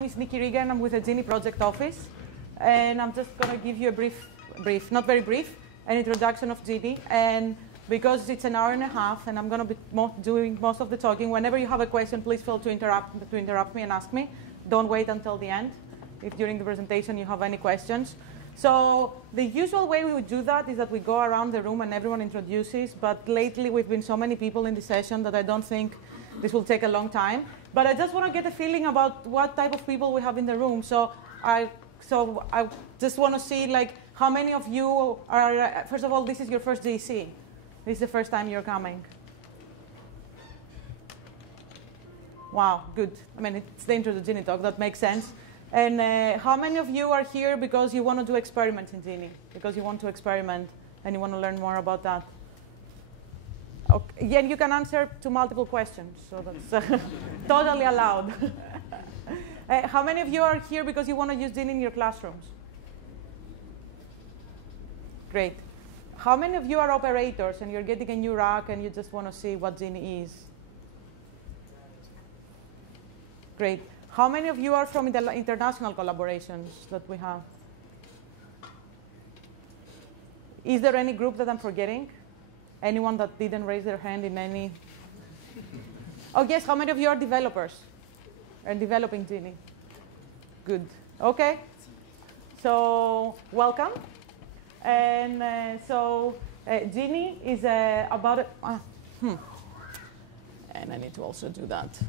My name is Niky Riga, and I'm with the GENI project office. And I'm just going to give you a brief, not very brief, an introduction of GENI. And because it's an hour and a half, and I'm going to be doing most of the talking, whenever you have a question, please feel to interrupt me and ask me. Don't wait until the end if during the presentation you have any questions. So the usual way we would do that is that we go around the room and everyone introduces. But lately, we've been so many people in the session that I don't think this will take a long time. But I just want to get a feeling about what type of people we have in the room. So I just want to see like how many of you are, first of all, this is your first GEC. This is the first time you're coming. Wow, good. I mean, it's the intro to GENI talk. That makes sense. And how many of you are here because you want to do experiments in GENI? Because you want to experiment and you want to learn more about that? Okay. Yeah, you can answer to multiple questions, so that's totally allowed. How many of you are here because you want to use GENI in your classrooms? Great. How many of you are operators and you're getting a new rack and you just want to see what GENI is? Great. How many of you are from the international collaborations that we have? Is there any group that I'm forgetting? Anyone that didn't raise their hand in any? Oh, yes. How many of you are developers and developing GENI? Good. OK. So welcome. And GENI is about and I need to also do that.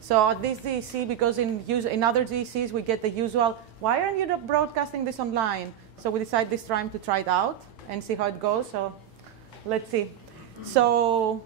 So at this GEC, because in other GECs we get the usual, why aren't you broadcasting this online? So we decided this time to try it out and see how it goes. So let's see. So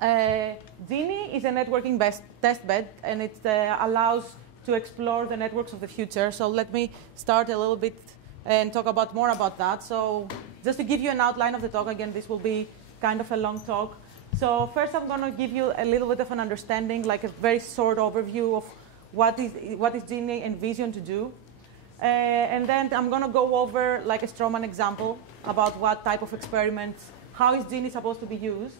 GENI is a networking test bed, and it allows to explore the networks of the future. So let me start a little bit and talk more about that. So just to give you an outline of the talk, again, this will be kind of a long talk. So first, I'm going to give you a little bit of an understanding, like a very short overview of what is GENI envisioned to do. And then I'm going to go over like a strawman example about what type of experiments, how is GENI supposed to be used.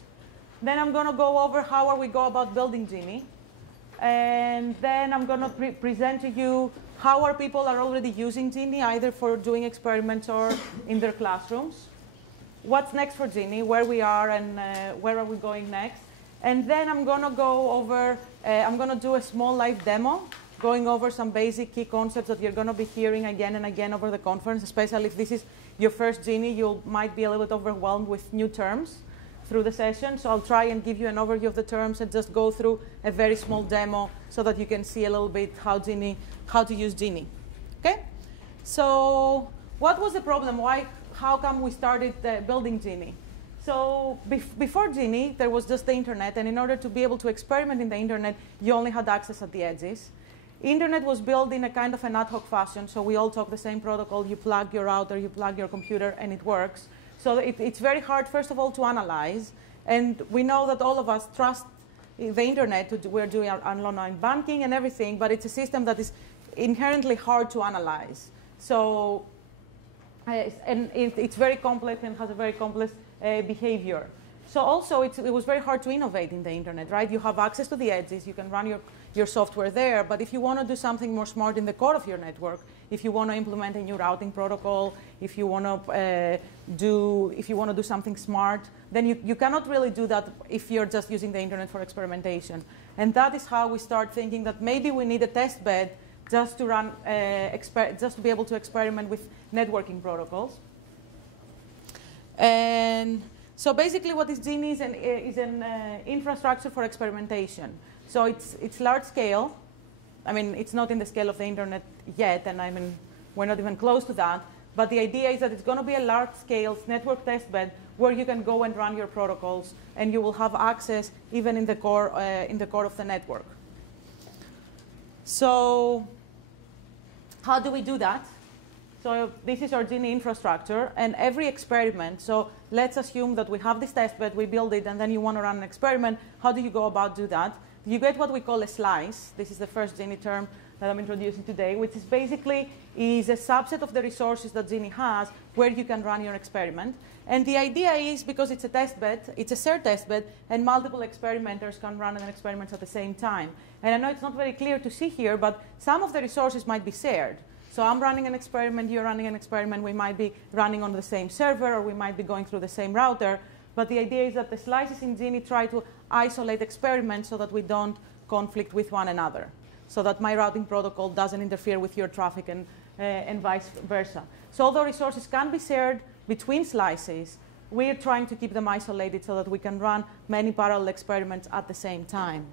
Then I'm going to go over how we go about building GENI. And then I'm going to present to you how our people are already using GENI, either for doing experiments or in their classrooms. What's next for GENI, where we are, and where are we going next. And then I'm going to go over, I'm going to do a small live demo, going over some basic key concepts that you're going to be hearing again and again over the conference, especially if this is your first GENI, you might be a little bit overwhelmed with new terms through the session. So I'll try and give you an overview of the terms and just go through a very small demo so that you can see a little bit how to use GENI. Okay? So what was the problem? How come we started building GENI? So before GENI, there was just the internet. And in order to be able to experiment in the internet, you only had access at the edges. Internet was built in a kind of an ad hoc fashion. So we all talk the same protocol. You plug your router, you plug your computer, and it works. So it's very hard, first of all, to analyze. And we know that all of us trust the internet. We're doing our online banking and everything. But it's a system that is inherently hard to analyze. So and it's very complex and has a very complex behavior. So also, it was very hard to innovate in the internet, right? You have access to the edges. You can run your software there. But if you want to do something more smart in the core of your network, if you want to implement a new routing protocol, if you want to do something smart, then you cannot really do that if you're just using the internet for experimentation. And that is how we start thinking that maybe we need a test bed just to run, just to be able to experiment with networking protocols. And so basically, what is GENI is an infrastructure for experimentation. So it's large scale. I mean, it's not in the scale of the internet yet, and I mean, we're not even close to that. But the idea is that it's going to be a large scale network test bed where you can go and run your protocols, and you will have access even in the core of the network. So how do we do that? So this is our GENI infrastructure, and every experiment, so let's assume that we have this test bed, we build it, and then you want to run an experiment. How do you go about do that? You get what we call a slice. This is the first GENI term that I'm introducing today, which is basically is a subset of the resources that GENI has where you can run your experiment. And the idea is, because it's a test bed, it's a shared test bed, and multiple experimenters can run an experiment at the same time. And I know it's not very clear to see here, but some of the resources might be shared. So I'm running an experiment, you're running an experiment, we might be running on the same server, or we might be going through the same router. But the idea is that the slices in GENI try to isolate experiments so that we don't conflict with one another, so that my routing protocol doesn't interfere with your traffic and vice versa. So although resources can be shared between slices, we're trying to keep them isolated so that we can run many parallel experiments at the same time.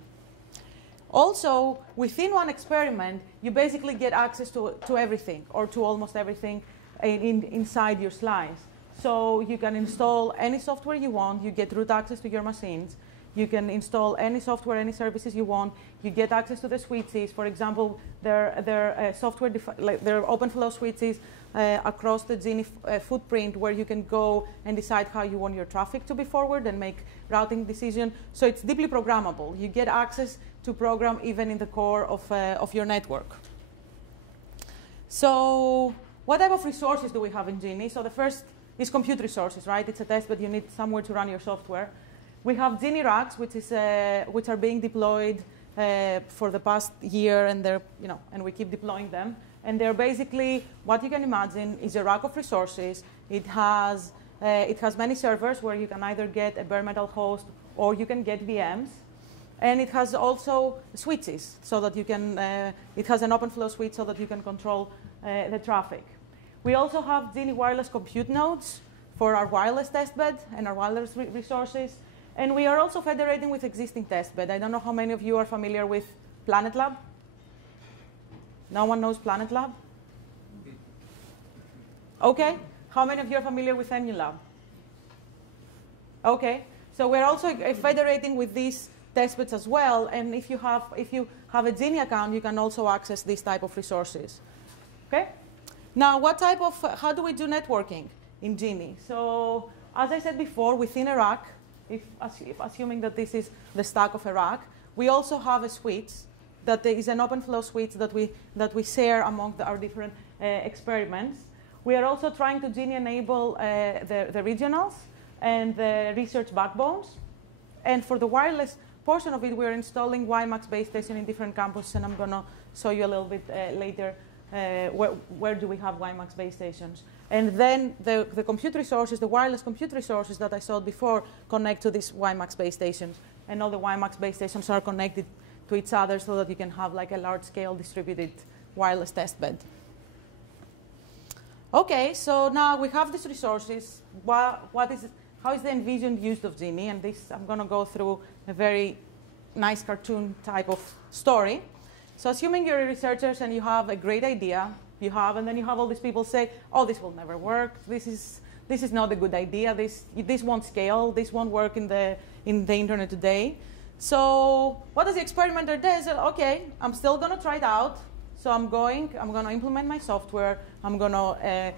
Also, within one experiment, you basically get access to everything, or to almost everything inside your slice. So you can install any software you want. You get root access to your machines. You can install any software, any services you want. You get access to the switches. For example, their open flow switches across the GENI footprint, where you can go and decide how you want your traffic to be forwarded and make routing decisions. So it's deeply programmable. You get access to program even in the core of your network. So what type of resources do we have in GENI? So the first is compute resources, right? It's a test, but you need somewhere to run your software. We have GENI racks, which are being deployed for the past year, and and we keep deploying them. And they're basically what you can imagine is a rack of resources. It has many servers where you can either get a bare metal host or you can get VMs. And it has also switches, so that you can. It has an open flow switch so that you can control the traffic. We also have GENI wireless compute nodes for our wireless testbed and our wireless resources. And we are also federating with existing testbed. I don't know how many of you are familiar with Planet Lab. No one knows Planet Lab? Okay. How many of you are familiar with EmuLab? Okay. So we're also federating with these testbeds as well. And if you have a GENI account, you can also access this type of resources. Okay. Now, how do we do networking in GENI? So, as I said before, within a rack, assuming that this is the stack of a rack, we also have a switch that is an open flow switch that we share among our different experiments. We are also trying to GENI enable the regionals and the research backbones. And for the wireless portion of it, we're installing WiMAX base station in different campuses, and I'm going to show you a little bit later where do we have WiMAX base stations. And then the compute resources, the wireless compute resources that I showed before, connect to these WiMAX base stations. And all the WiMAX base stations are connected to each other so that you can have like a large-scale distributed wireless testbed. Okay, so now we have these resources. How is the envisioned use of GENI? And this, I'm going to go through a very nice cartoon type of story. So assuming you're researchers and you have a great idea, and then you have all these people say, oh, this will never work. This is not a good idea. This won't scale. This won't work in the internet today. So what does the experimenter do? Okay, I'm still going to try it out. So I'm going to implement my software. I'm going to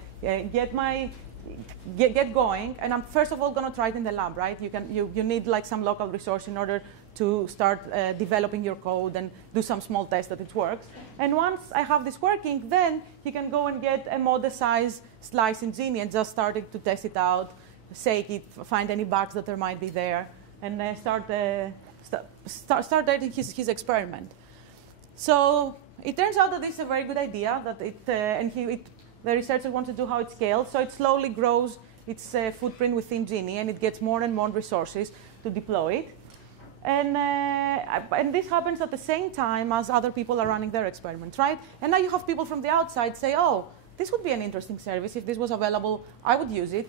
get going, and I'm first of all going to try it in the lab, right? You need like some local resource in order to start developing your code and do some small tests that it works. And once I have this working, then you can go and get a modest size slice in GENI and just start to test it out, shake it, find any bugs that there might be there, and start his experiment. So it turns out that this is a very good idea, that the researchers want to do how it scales. So it slowly grows its footprint within GENI, and it gets more and more resources to deploy it. And this happens at the same time as other people are running their experiments, right? And now you have people from the outside say, oh, this would be an interesting service. If this was available, I would use it.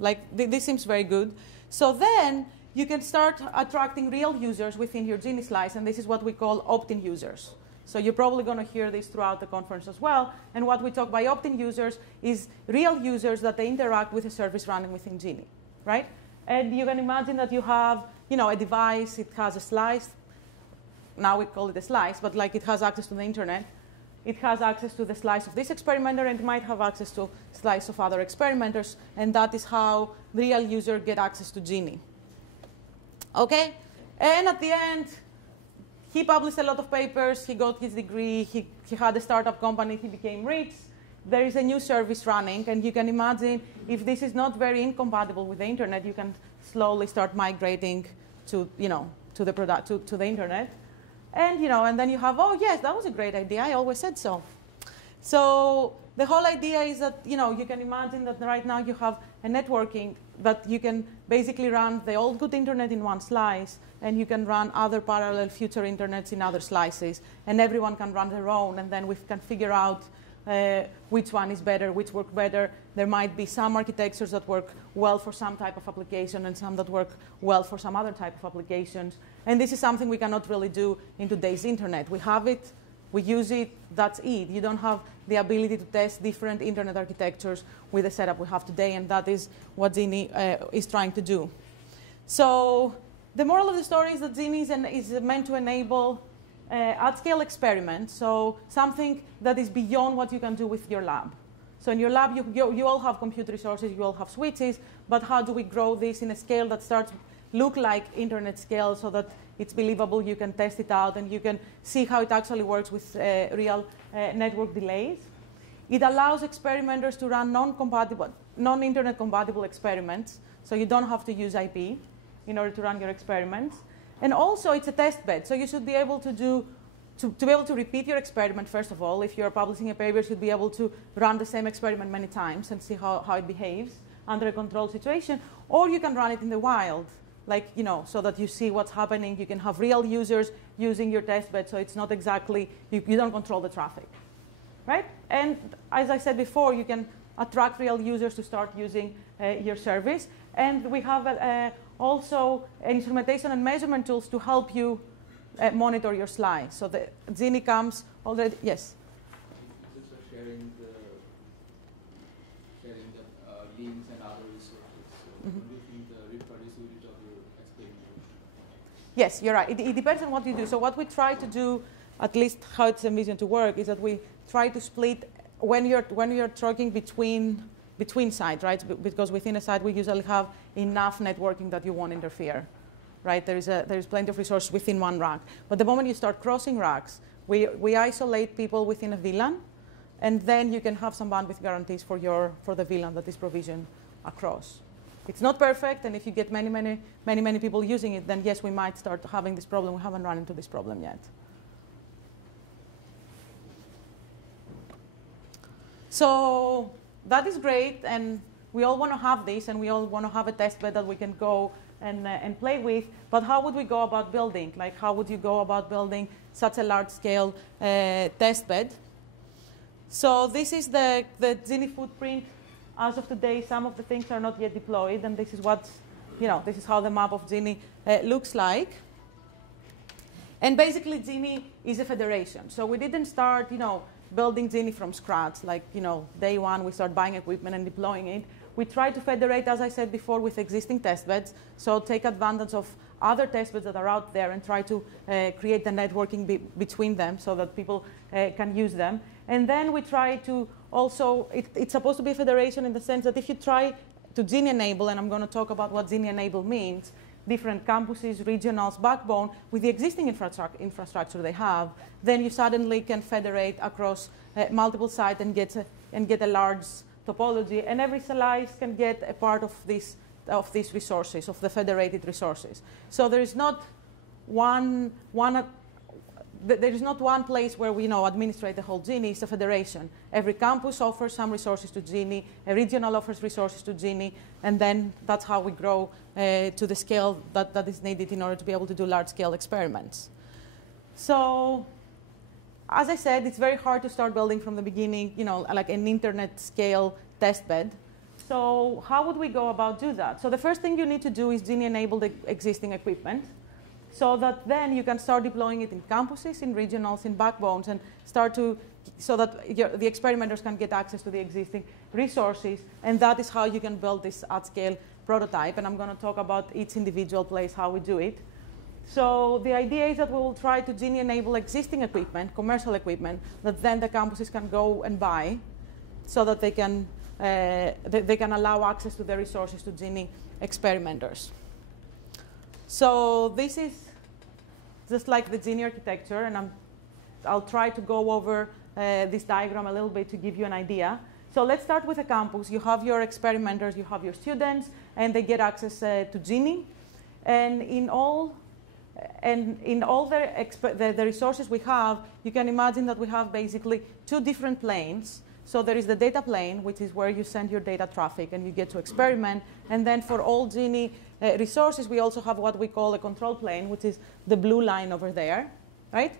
Like, this seems very good. So then you can start attracting real users within your GENI slice, and this is what we call opt-in users. So you're probably going to hear this throughout the conference as well. And what we talk by opt-in users is real users that they interact with a service running within GENI, right? And you can imagine that you have, a device. It has a slice. Now we call it a slice, but like it has access to the internet. It has access to the slice of this experimenter, and it might have access to slice of other experimenters. And that is how real users get access to GENI. Okay? And at the end, he published a lot of papers, he got his degree, he had a startup company, he became rich. There is a new service running, and you can imagine if this is not very incompatible with the internet, you can slowly start migrating to, to the internet. And, and then you have, oh, yes, that was a great idea. I always said so. So the whole idea is that, you can imagine that right now you have a networking that you can basically run the old good internet in one slice, and you can run other parallel future internets in other slices, and everyone can run their own, and then we can figure out which one is better, which work better. There might be some architectures that work well for some type of application and some that work well for some other type of applications. And this is something we cannot really do in today's internet. We have it, we use it, that's it. You don't have the ability to test different internet architectures with the setup we have today, and that is what GENI is trying to do. So the moral of the story is that GENI is meant to enable at-scale experiments, so something that is beyond what you can do with your lab. So in your lab, you all have compute resources, you all have switches, but how do we grow this in a scale that starts look like internet scale so that it's believable, you can test it out, and you can see how it actually works with real network delays. It allows experimenters to run non-internet compatible experiments, so you don't have to use IP in order to run your experiments. And also, it's a test bed, so you should be able to be able to repeat your experiment, first of all. If you're publishing a paper, you should be able to run the same experiment many times and see how it behaves under a controlled situation. Or you can run it in the wild, like, so that you see what's happening. You can have real users using your test bed, so it's not exactly, you don't control the traffic, right? And as I said before, you can attract real users to start using your service. And we have also instrumentation and measurement tools to help you monitor your slice. So the GENI comes already, yes? Just sharing the links and other resources. So what do you think the reproducibility of your experiment? Yes, you're right. It depends on what you do. So what we try to do, at least how it's envisioned to work, is that we try to split when you're talking between sites, right? Because within a site we usually have enough networking that you won't interfere, right? There is plenty of resources within one rack. But the moment you start crossing racks, we isolate people within a VLAN, and then you can have some bandwidth guarantees for the VLAN that is provisioned across. It's not perfect, and if you get many people using it, then yes, we might start having this problem. We haven't run into this problem yet. So that is great, and we all want to have this, and we all want to have a test bed that we can go and play with. But how would we go about building? Like, how would you go about building such a large-scale test bed? So this is the GENI Footprint. As of today, some of the things are not yet deployed, and this is this is how the map of GENI looks like. And basically, GENI is a federation. So we didn't start, building GENI from scratch, like, day one we start buying equipment and deploying it. We try to federate, as I said before, with existing test beds, so take advantage of other test beds that are out there and try to create the networking between them so that people can use them. And then we try to also, it's supposed to be a federation in the sense that if you try to GENI enable, and I'm going to talk about what GENI enable means, different campuses, regionals, backbone, with the existing infrastructure they have, then you suddenly can federate across multiple sites and get a large topology, and every slice can get a part of these resources, of the federated resources. So there is not one place where we administrate the whole GENI. It's a federation. Every campus offers some resources to GENI, a regional offers resources to GENI, and then that's how we grow to the scale that is needed in order to be able to do large-scale experiments. So, as I said, it's very hard to start building from the beginning, like an internet-scale test bed. So how would we go about do that? So the first thing you need to do is GENI enable the existing equipment, so that then you can start deploying it in campuses, in regionals, in backbones, and so that the experimenters can get access to the existing resources, and that is how you can build this at-scale prototype, and I'm going to talk about each individual place, how we do it. So the idea is that we will try to GENI enable existing equipment, commercial equipment, that then the campuses can go and buy, so that they can allow access to the resources to GENI experimenters. So this is just like the GENI architecture, and I'll try to go over this diagram a little bit to give you an idea. So let's start with a campus. You have your experimenters, you have your students, and they get access to GENI. And in all the resources we have, you can imagine that we have basically two different planes. So there is the data plane, which is where you send your data traffic and you get to experiment. And then for all GENI resources, we also have what we call a control plane, which is the blue line over there, right?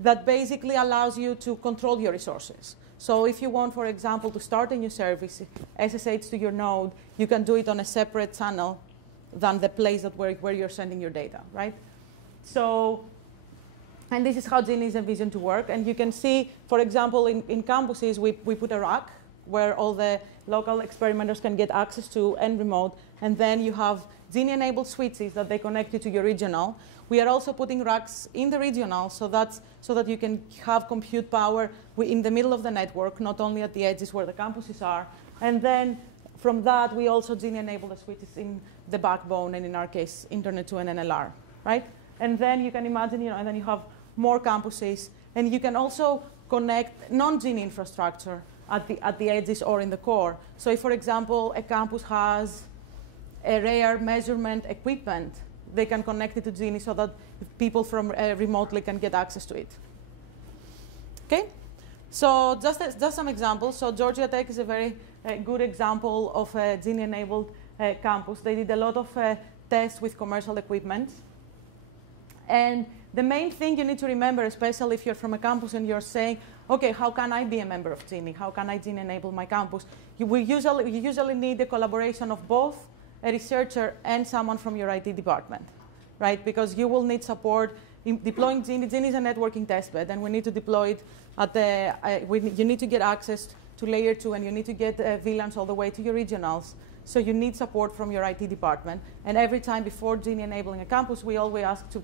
That basically allows you to control your resources. So if you want, for example, to start a new service, SSH to your node, you can do it on a separate channel than the place where you're sending your data, right? So, and this is how GENI is envisioned to work. And you can see, for example, in campuses, we put a rack where all the local experimenters can get access to and remote. And then you have GENI-enabled switches that they connect you to your regional. We are also putting racks in the regional so that you can have compute power in the middle of the network, not only at the edges where the campuses are. And then from that, we also GENI-enable the switches in the backbone, and in our case, Internet 2 and NLR, right? And then you can imagine, and then you have more campuses. And you can also connect non-GENI infrastructure at the edges or in the core. So if, for example, a campus has a rare measurement equipment, they can connect it to GENI so that people from remotely can get access to it. Okay? So just some examples. So Georgia Tech is a very good example of a GENI-enabled campus. They did a lot of tests with commercial equipment. And the main thing you need to remember, especially if you're from a campus and you're saying, OK, how can I be a member of GENI? How can I GENI-enable my campus? You usually need the collaboration of both a researcher and someone from your IT department, right? Because you will need support in deploying GENI. GENI is a networking testbed, and we need to deploy it at the, you need to get access to layer 2, and you need to get VLANs all the way to your regionals. So you need support from your IT department. And every time before GENI enabling a campus, we always ask to,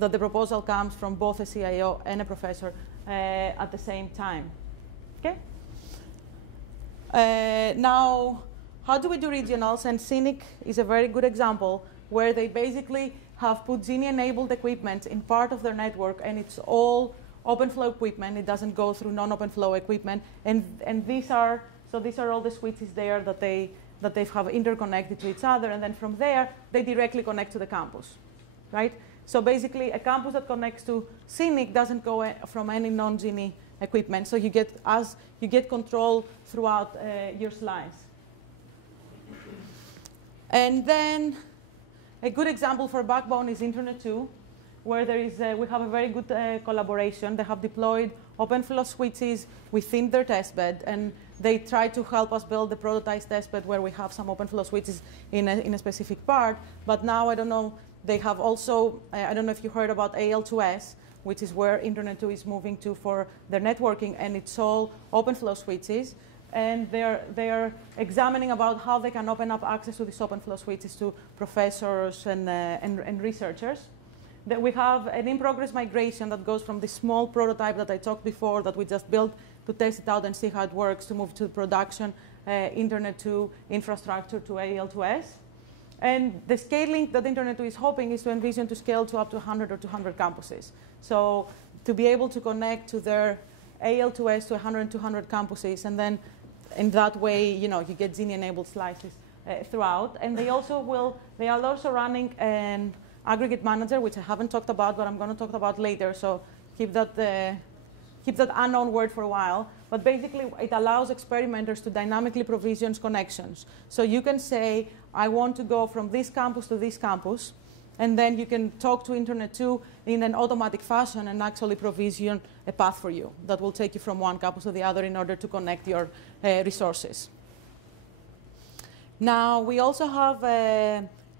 that the proposal comes from both a CIO and a professor at the same time. Okay? Now, how do we do regionals? And Scenic is a very good example where they basically have put GENI-enabled equipment in part of their network, and it's all OpenFlow equipment. It doesn't go through non-OpenFlow equipment. And these are all the switches there that they have interconnected to each other. And then from there, they directly connect to the campus, right? So basically, a campus that connects to Scenic doesn't go from any non-GENI equipment. So you get control throughout your slice. And then a good example for backbone is Internet 2, where we have a very good collaboration. They have deployed OpenFlow switches within their testbed, and they try to help us build the prototype testbed where we have some OpenFlow switches in a specific part. But now, I don't know, they have also, I don't know if you heard about AL2S, which is where Internet 2 is moving to for their networking, and it's all OpenFlow switches. And they're examining about how they can open up access to these OpenFlow switches to professors and researchers. That we have an in-progress migration that goes from the small prototype that I talked before that we just built to test it out and see how it works to move to production Internet 2 infrastructure to AL2S. And the scaling that Internet 2 is hoping is to envision to scale to up to 100 or 200 campuses. So to be able to connect to their AL2S to 100 and 200 campuses, and then in that way, you get GENI-enabled slices throughout. And they are also running an aggregate manager, which I haven't talked about, but I'm going to talk about later. So keep that unknown word for a while. But basically, it allows experimenters to dynamically provision connections. So you can say, I want to go from this campus to this campus. And then you can talk to Internet 2 in an automatic fashion and actually provision a path for you that will take you from one campus to the other in order to connect your resources. Now, we also have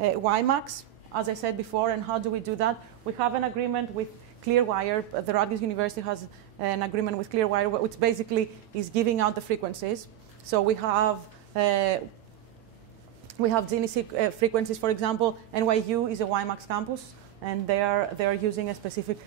WiMAX, as I said before. And how do we do that? We have an agreement with Clearwire. The Rutgers University has an agreement with Clearwire, which basically is giving out the frequencies. So we have GENI frequencies. For example, NYU is a WiMAX campus, and they are using a specific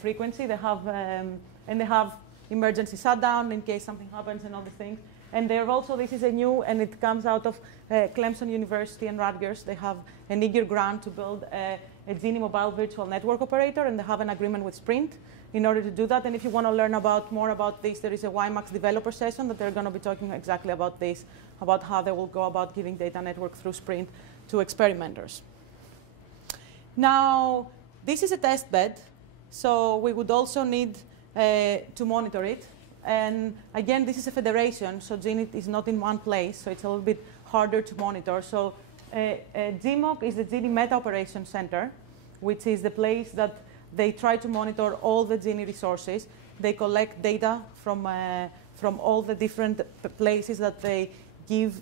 frequency. They have emergency shutdown in case something happens and all these things. And they're also, this is a new, and it comes out of Clemson University and Rutgers. They have an eager grant to build a GENI mobile virtual network operator, and they have an agreement with Sprint in order to do that. And if you want to learn more about this, there is a WiMAX developer session that they're going to be talking exactly about this, about how they will go about giving data network through Sprint to experimenters. Now, this is a test bed, so we would also need to monitor it. And again, this is a federation, so GENI is not in one place, so it's a little bit harder to monitor. So GMOC is the GENI Meta Operations Center, which is the place that they try to monitor all the GENI resources. They collect data from all the different places that they give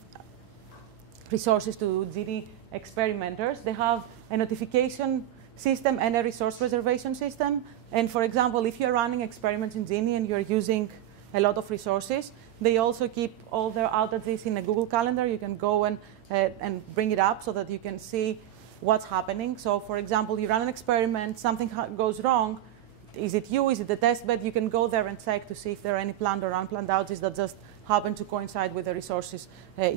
resources to GENI experimenters. They have a notification system and a resource reservation system. And for example, if you're running experiments in GENI and you're using a lot of resources, they also keep all their outages in a Google Calendar. You can go and bring it up so that you can see what's happening. So for example, you run an experiment, something goes wrong. Is it you? Is it the test bed? You can go there and check to see if there are any planned or unplanned outages that just happen to coincide with the resources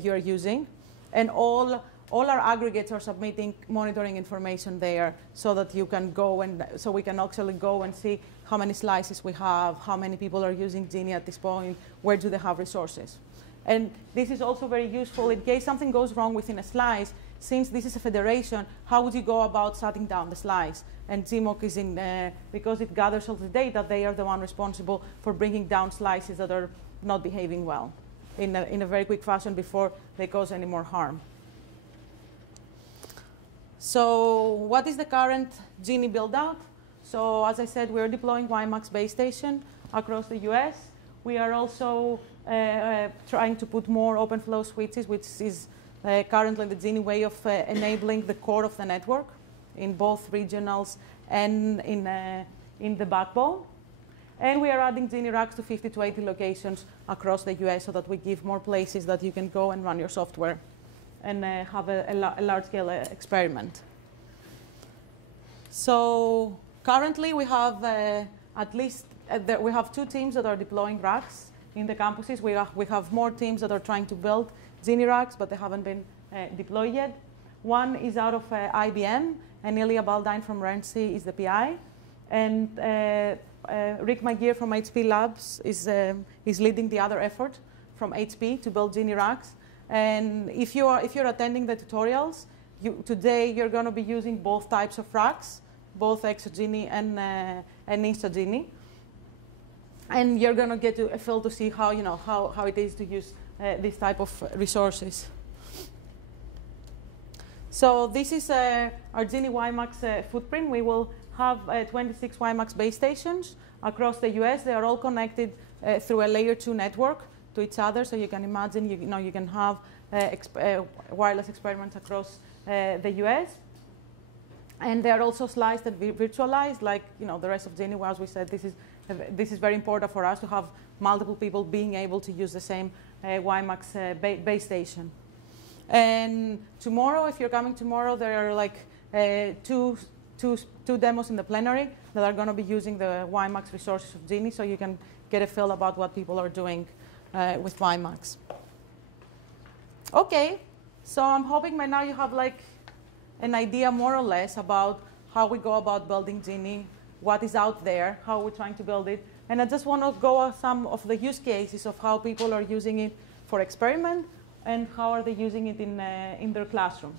you're using. And all our aggregates are submitting monitoring information there so that you can go and, so we can actually go and see how many slices we have, how many people are using GENI at this point, where do they have resources. And this is also very useful in case something goes wrong within a slice. Since this is a federation, how would you go about shutting down the slice? And GMOC is in, because it gathers all the data, they are the one responsible for bringing down slices that are not behaving well in a very quick fashion before they cause any more harm. So what is the current GENI build-out? So as I said, we're deploying WiMAX base station across the US. We are also trying to put more OpenFlow switches, which is currently the GENI way of enabling the core of the network in both regionals and in the backbone. And we are adding GENI racks to 50 to 80 locations across the US so that we give more places that you can go and run your software and have a large-scale experiment. So currently we have at least, we have 2 teams that are deploying racks in the campuses. We have more teams that are trying to build GENI racks, but they haven't been deployed yet. One is out of IBM, and Ilya Baldine from RENC is the PI. And Rick McGeer from HP Labs is leading the other effort from HP to build GENI racks. And if you're attending the tutorials, today you're going to be using both types of racks, both ExoGENI and InstaGENI. And you're going to get a feel to see how, how it is to use this type of resources. So this is our GENI WiMAX footprint. We will have 26 WiMAX base stations across the US. They are all connected through a layer 2 network to each other. So you can imagine, you can have wireless experiments across the US. And they are also sliced and virtualized, like the rest of GENI. As we said, this is very important for us to have multiple people being able to use the same WiMAX base station. And tomorrow, if you're coming tomorrow, there are like two demos in the plenary that are going to be using the WiMAX resources of GENI, so you can get a feel about what people are doing with WiMAX. Okay, so I'm hoping by now you have like an idea more or less about how we go about building GENI, what is out there, how we're trying to build it. And I just want to go over some of the use cases of how people are using it for experiment and how are they using it in their classroom.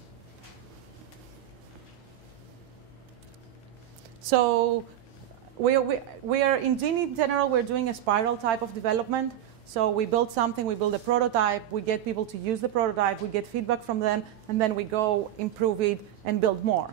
So we are in GENI in general, we're doing a spiral type of development. So we build something, we build a prototype, we get people to use the prototype, we get feedback from them, and then we go improve it and build more.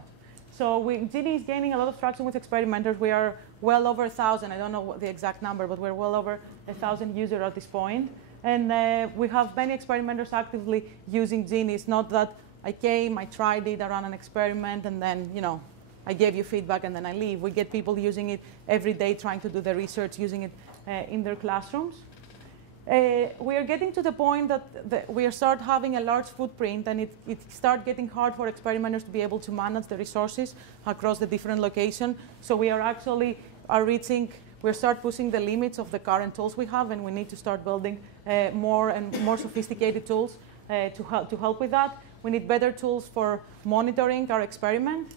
So GENI is gaining a lot of traction with experimenters. We are well over 1,000. I don't know what the exact number, but we're well over 1,000 users at this point. And we have many experimenters actively using GENI. It's not that I came, I tried it, I ran an experiment, and then I gave you feedback and then I leave. We get people using it every day, trying to do the research, using it in their classrooms. We are getting to the point that we start having a large footprint, and it starts getting hard for experimenters to be able to manage the resources across the different locations. So we are actually reaching we start pushing the limits of the current tools we have, and we need to start building more and more sophisticated tools to help with that. We need better tools for monitoring our experiment.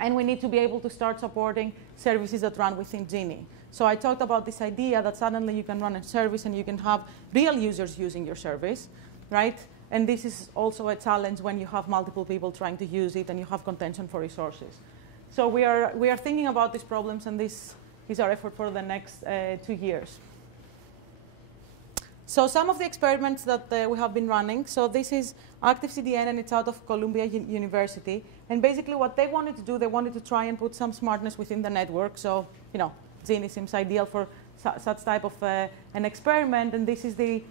And we need to be able to start supporting services that run within GENI. So I talked about this idea that suddenly you can run a service and you can have real users using your service, right? And this is also a challenge when you have multiple people trying to use it and you have contention for resources. So we are thinking about these problems, and this is our effort for the next 2 years. So some of the experiments that we have been running. So this is Active CDN, and it's out of Columbia University. And basically what they wanted to do, they wanted to try and put some smartness within the network. So, you know, GENI seems ideal for such type of an experiment. And this is the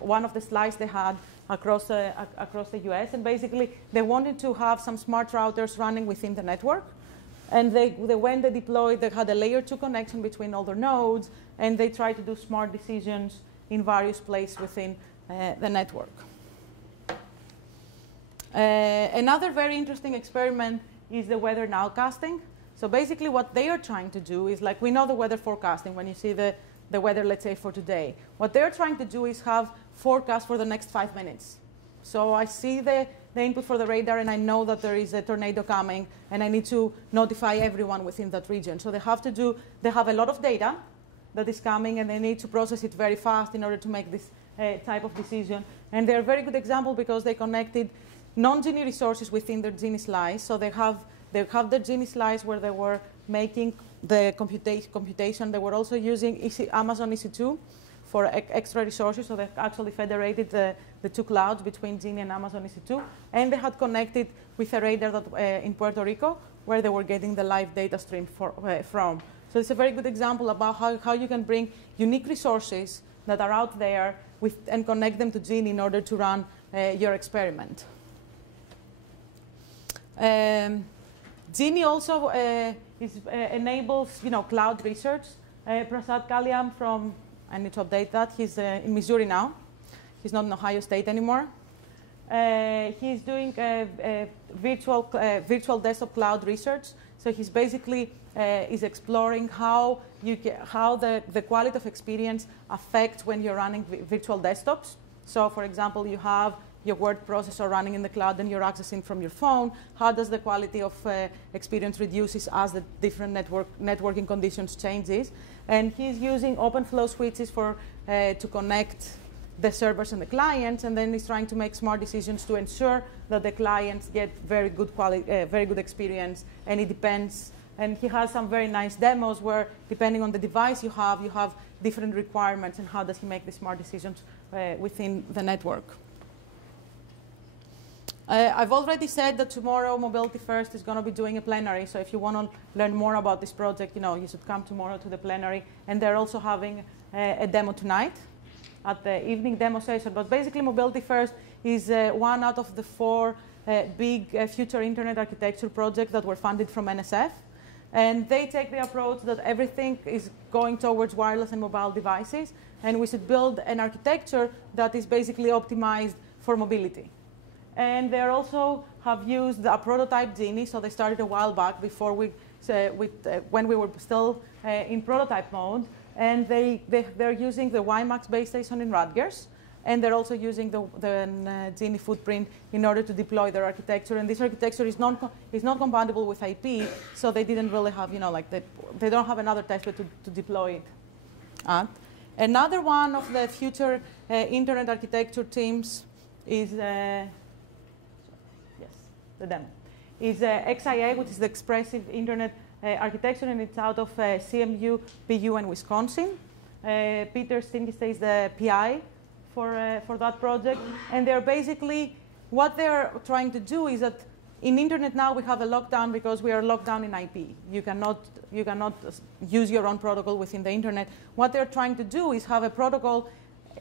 one of the slides they had across the US. And basically they wanted to have some smart routers running within the network. And when they deployed, they had a layer 2 connection between all their nodes, and they tried to do smart decisions in various places within the network. Another very interesting experiment is the weather nowcasting. So basically what they are trying to do is, like, we know the weather forecasting when you see the weather, let's say, for today. What they're trying to do is have forecast for the next 5 minutes. So I see the input for the radar, and I know that there is a tornado coming, and I need to notify everyone within that region. So they have a lot of data that is coming, and they need to process it very fast in order to make this type of decision. And they're a very good example because they connected non-GENI resources within their GENI slice. So they have their GENI slice where they were making the computation. They were also using Amazon EC2 for extra resources. So they actually federated the two clouds between GENI and Amazon EC2. And they had connected with a radar that, in Puerto Rico, where they were getting the live data stream from. So it's a very good example about how you can bring unique resources that are out there and connect them to GENI in order to run your experiment. GENI also enables, cloud research. Prasad Kalyam from, I need to update that, he's in Missouri now. He's not in Ohio State anymore. He's doing virtual desktop cloud research. So he's basically is exploring how the quality of experience affects when you're running virtual desktops. So, for example, you have your word processor running in the cloud and you're accessing from your phone. How does the quality of experience reduces as the different networking conditions changes? And he's using open flow switches to connect the servers and the clients, and then he's trying to make smart decisions to ensure that the clients get very good quality, very good experience. And it depends. And he has some very nice demos where, depending on the device you have different requirements, and how does he make the smart decisions within the network. I've already said that tomorrow Mobility First is going to be doing a plenary. So if you want to learn more about this project, you should come tomorrow to the plenary. And they're also having a demo tonight at the evening demo session. But basically, Mobility First is one out of the 4 big future internet architecture projects that were funded from NSF. And they take the approach that everything is going towards wireless and mobile devices, and we should build an architecture that is basically optimized for mobility. And they also have used a prototype GENI, so they started a while back before when we were still in prototype mode, and they're using the WiMAX base station in Rutgers, and they're also using the GENI Footprint in order to deploy their architecture. And this architecture is not compatible with IP, so they didn't really have, they don't have another testbed to deploy it at. Another one of the future internet architecture teams is, the demo, is XIA, which is the Expressive Internet Architecture, and it's out of CMU, BU, and Wisconsin. Peter Stinky is the PI for that project. And they're basically, what they're trying to do is that in internet now we have a lockdown because we are locked down in IP. You cannot use your own protocol within the internet. What they're trying to do is have a protocol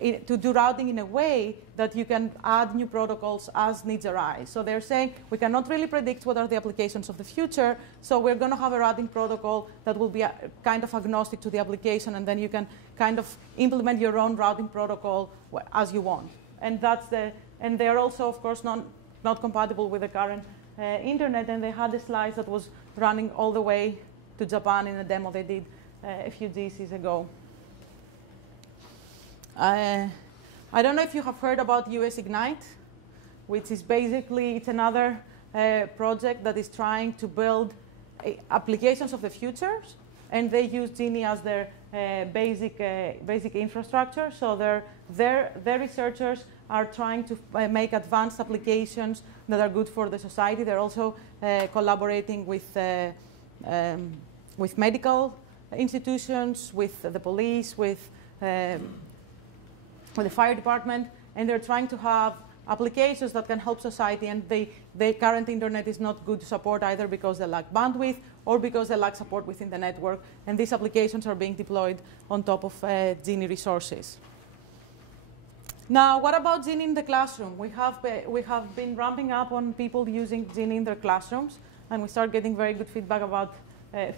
to do routing in a way that you can add new protocols as needs arise. So they're saying we cannot really predict what are the applications of the future, so we're going to have a routing protocol that will be kind of agnostic to the application, and then you can kind of implement your own routing protocol as you want. And they're also, of course, not compatible with the current internet, and they had a slice that was running all the way to Japan in a demo they did a few GCs ago. I don't know if you have heard about US Ignite, which is basically, it's another project that is trying to build applications of the future, and they use GENI as their basic infrastructure. So their researchers are trying to make advanced applications that are good for the society. They're also collaborating with medical institutions, with the police, with the fire department, and they're trying to have applications that can help society, and the current internet is not good to support either because they lack bandwidth or because they lack support within the network, and these applications are being deployed on top of GENI resources. Now, what about GENI in the classroom? We have been ramping up on people using GENI in their classrooms, and we start getting very good feedback about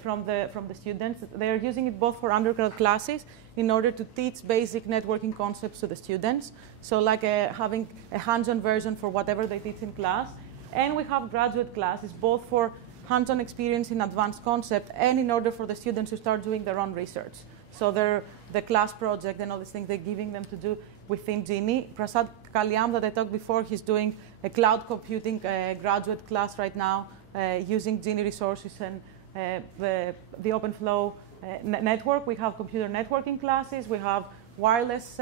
from the students. They are using it both for undergrad classes in order to teach basic networking concepts to the students. So like having a hands-on version for whatever they teach in class. And we have graduate classes, both for hands-on experience in advanced concept and in order for the students to start doing their own research. So the class project and all these things they're giving them to do within GENI. Prasad Kalyam that I talked before, he's doing a cloud computing graduate class right now using GENI resources and the OpenFlow network. We have computer networking classes. We have wireless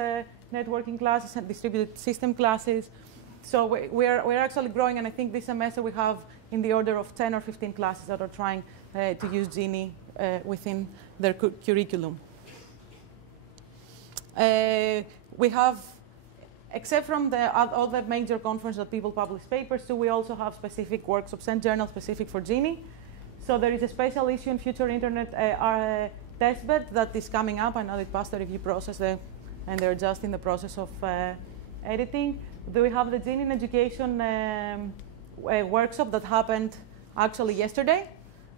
networking classes and distributed system classes. So we're actually growing, and I think this semester we have in the order of 10 or 15 classes that are trying to use GENI within their curriculum. We have, except from all the major conferences that people publish papers to, we also have specific workshops and journals specific for GENI. So there is a special issue in Future Internet testbed that is coming up. I know it passed the review process there, and they're just in the process of editing. We have the GENI in Education workshop that happened actually yesterday,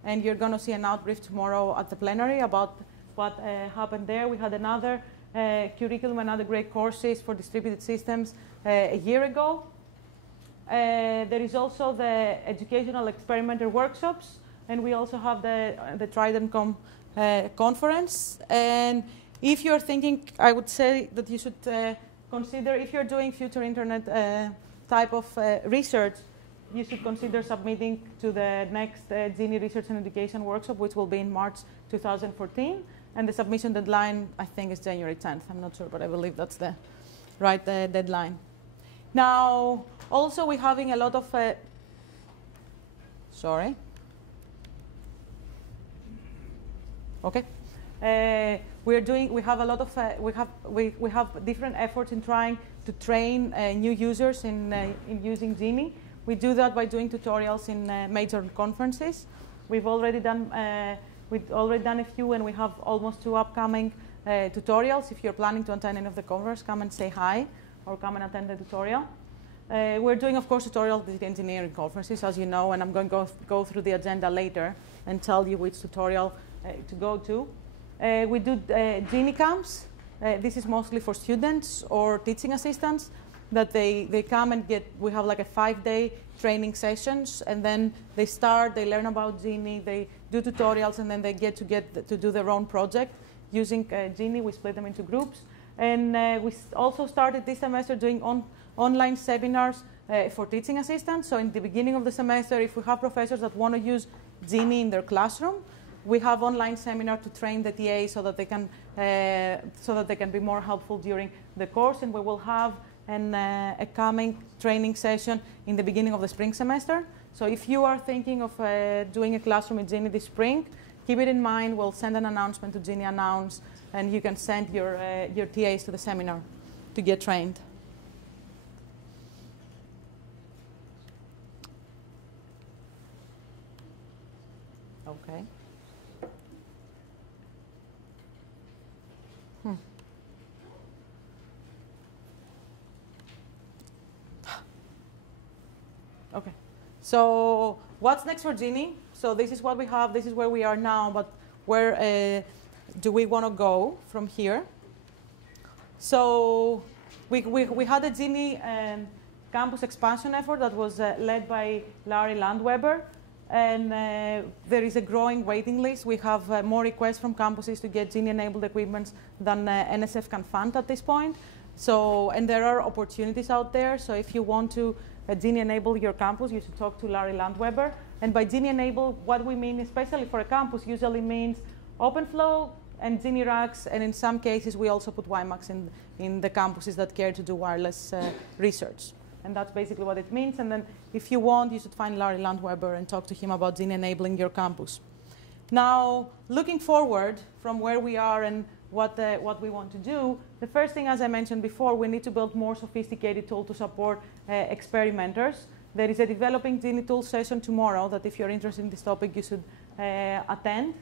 and you're going to see an outbrief tomorrow at the plenary about what happened there. We had another curriculum and other great courses for distributed systems a year ago. There is also the educational experimenter workshops, and we also have the TridentCom conference. And if you're thinking, I would say that you should consider, if you're doing Future Internet type of research, you should consider submitting to the next GENI Research and Education workshop, which will be in March 2014. And the submission deadline, I think, is January 10th. I'm not sure, but I believe that's the right deadline. Now, also we're having a lot of, sorry. Okay. We have a lot of, we have different efforts in trying to train new users in using GENI. We do that by doing tutorials in major conferences. We've already done a few, and we have almost 2 upcoming tutorials. If you're planning to attend any of the conferences, come and say hi, or come and attend the tutorial. We're doing, of course, tutorial data engineering conferences, as you know, and I'm going to go through the agenda later and tell you which tutorial to go to. We do GENI camps. This is mostly for students or teaching assistants that they come and we have like a 5-day training sessions, and then they learn about GENI, they do tutorials, and then they get to do their own project using GENI. We split them into groups. And we also started this semester doing online seminars for teaching assistants. So in the beginning of the semester, if we have professors that want to use GENI in their classroom, we have online seminar to train the TA so that they can be more helpful during the course. And we will have a coming training session in the beginning of the spring semester. So if you are thinking of doing a classroom in GENI this spring, keep it in mind. We'll send an announcement to GENI Announce, and you can send your TAs to the seminar to get trained. Okay. Okay, so what's next for GENI? So this is what we have, this is where we are now, but where do we want to go from here? So we had a GENI campus expansion effort that was led by Larry Landweber. And there is a growing waiting list. We have more requests from campuses to get GENI-enabled equipment than NSF can fund at this point. So, and there are opportunities out there. So if you want to GENI-enable your campus, you should talk to Larry Landweber. And by GENI-enable, what we mean, especially for a campus, usually means OpenFlow and GENI racks. And in some cases, we also put WiMAX in the campuses that care to do wireless research. And that's basically what it means. And then if you want, you should find Larry Landweber and talk to him about GENI enabling your campus. Now, looking forward from where we are and what we want to do, the first thing, as I mentioned before, we need to build more sophisticated tool to support experimenters. There is a developing GENI tool session tomorrow that if you're interested in this topic, you should attend.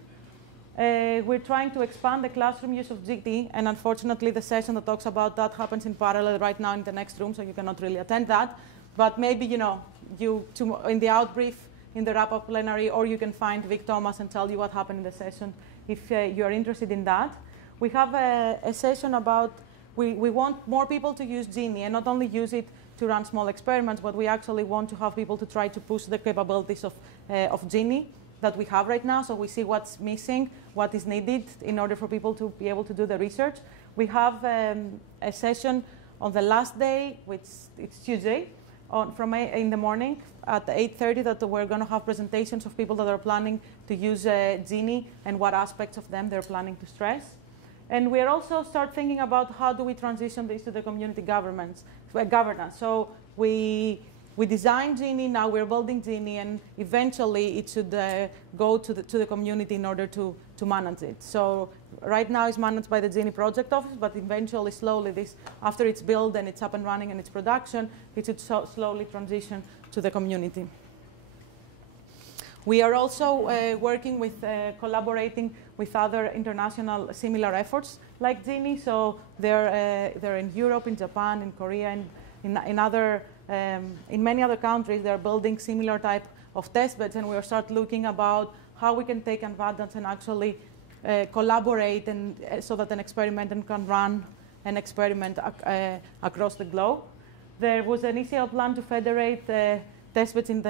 We're trying to expand the classroom use of GT, and unfortunately the session that talks about that happens in parallel right now in the next room, so you cannot really attend that. But maybe, you know, in the outbrief, in the wrap-up plenary, or you can find Vic Thomas and tell you what happened in the session if you're interested in that. We have a session about, we want more people to use GENI, and not only use it to run small experiments, but we actually want to have people to try to push the capabilities of GENI that we have right now, so we see what's missing, what is needed in order for people to be able to do the research. We have a session on the last day, which it's Tuesday, in the morning at 8:30, that we're going to have presentations of people that are planning to use GENI and what aspects of them they're planning to stress. And we're also start thinking about how do we transition this to the community governance. So we designed GENI, now we're building GENI, and eventually it should go to the community in order to manage it. So right now it's managed by the GENI project office, but eventually, slowly, after it's built and it's up and running and it's production, it should slowly transition to the community. We are also working with, collaborating with other international similar efforts like GENI. So they're in Europe, in Japan, in Korea, and in many other countries. They're building similar type of testbeds, and we'll start looking about how we can take advantage and actually collaborate, and so that an experimenter can run an experiment across the globe. There was an initial plan to federate testbeds in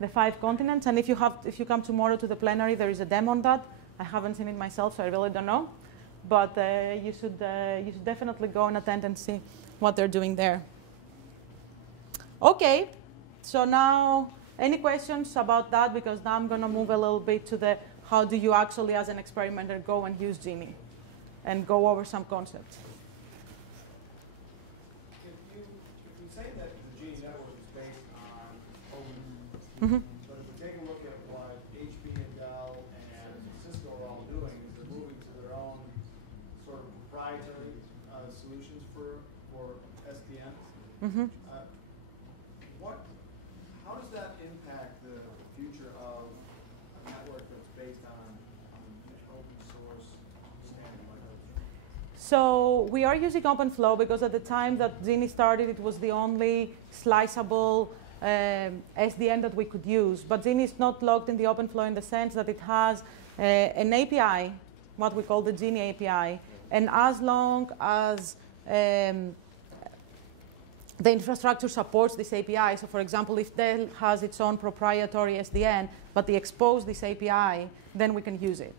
the 5 continents, and if you come tomorrow to the plenary, there is a demo on that. I haven't seen it myself, so I really don't know. But you should definitely go and attend and see what they're doing there. Okay, so now any questions about that? Because now I'm going to move a little bit to the how do you actually, as an experimenter, go and use GENI, and go over some concepts. If you say that the GENI network is based on open, but if we take a look at what HP and Dell and Cisco are all doing, is they're moving to their own sort of proprietary solutions for SDNs. How does that impact the future of a network that's based on open source standard like those? So we are using OpenFlow because at the time that GENI started, it was the only sliceable SDN that we could use. But GENI is not locked in the OpenFlow in the sense that it has an API, what we call the GENI API. And as long as the infrastructure supports this API. So for example, if Dell has its own proprietary SDN, but they expose this API, then we can use it.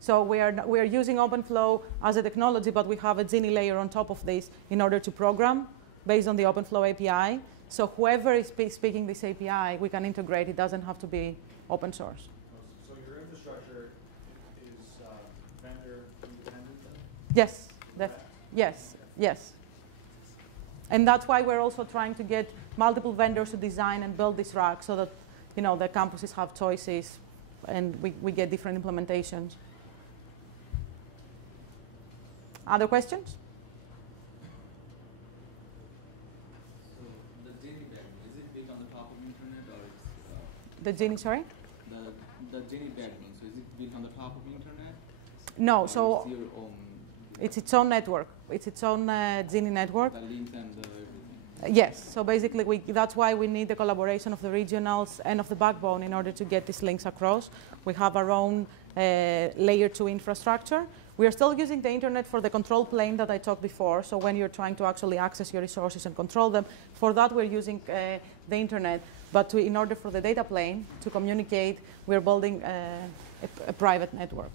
So we are using OpenFlow as a technology, but we have a GENI layer on top of this in order to program based on the OpenFlow API. So whoever is speaking this API, we can integrate. It doesn't have to be open source. So your infrastructure is vendor independent then? Yes. Yes. And that's why we're also trying to get multiple vendors to design and build this rack, so that the campuses have choices and we get different implementations. Other questions? So the GENI backbone, is it built on the top of the internet, or it's The GENI, sorry? the GENI backbone? So is it built on the top of the internet? No, Or so it's your own? it's its own network. It's its own GENI network. The links and everything. Yes, so basically that's why we need the collaboration of the regionals and of the backbone in order to get these links across. We have our own layer 2 infrastructure. We are still using the internet for the control plane that I talked before. So when you're trying to actually access your resources and control them, for that we're using the internet. But in order for the data plane to communicate, we're building a private network.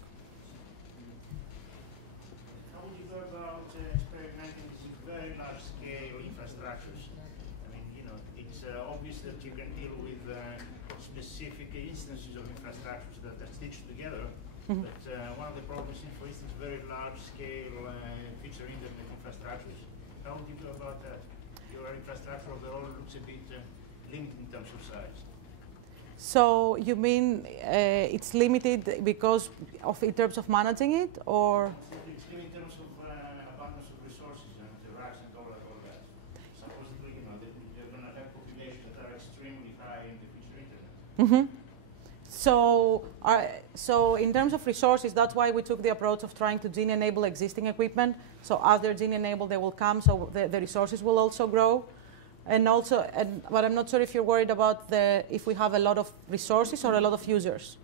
How would you go about experimenting with very large-scale infrastructures? I mean, you know, it's obvious that you can deal with specific instances of infrastructures that are stitched together. Mm-hmm. But one of the problems is, for instance, very large-scale feature internet infrastructures. How would you go about that? Your infrastructure overall looks a bit limited in terms of size. So you mean it's limited because of in terms of managing it, or? It's limited in terms of abundance of resources and the racks and all that. Supposedly, you know, they're going to have populations that are extremely high in the future internet. Mm-hmm. So in terms of resources, that's why we took the approach of trying to GENI enable existing equipment. So as they're GENI enabled, they will come, so the resources will also grow. And also, but I'm not sure if you're worried about if we have a lot of resources or a lot of users.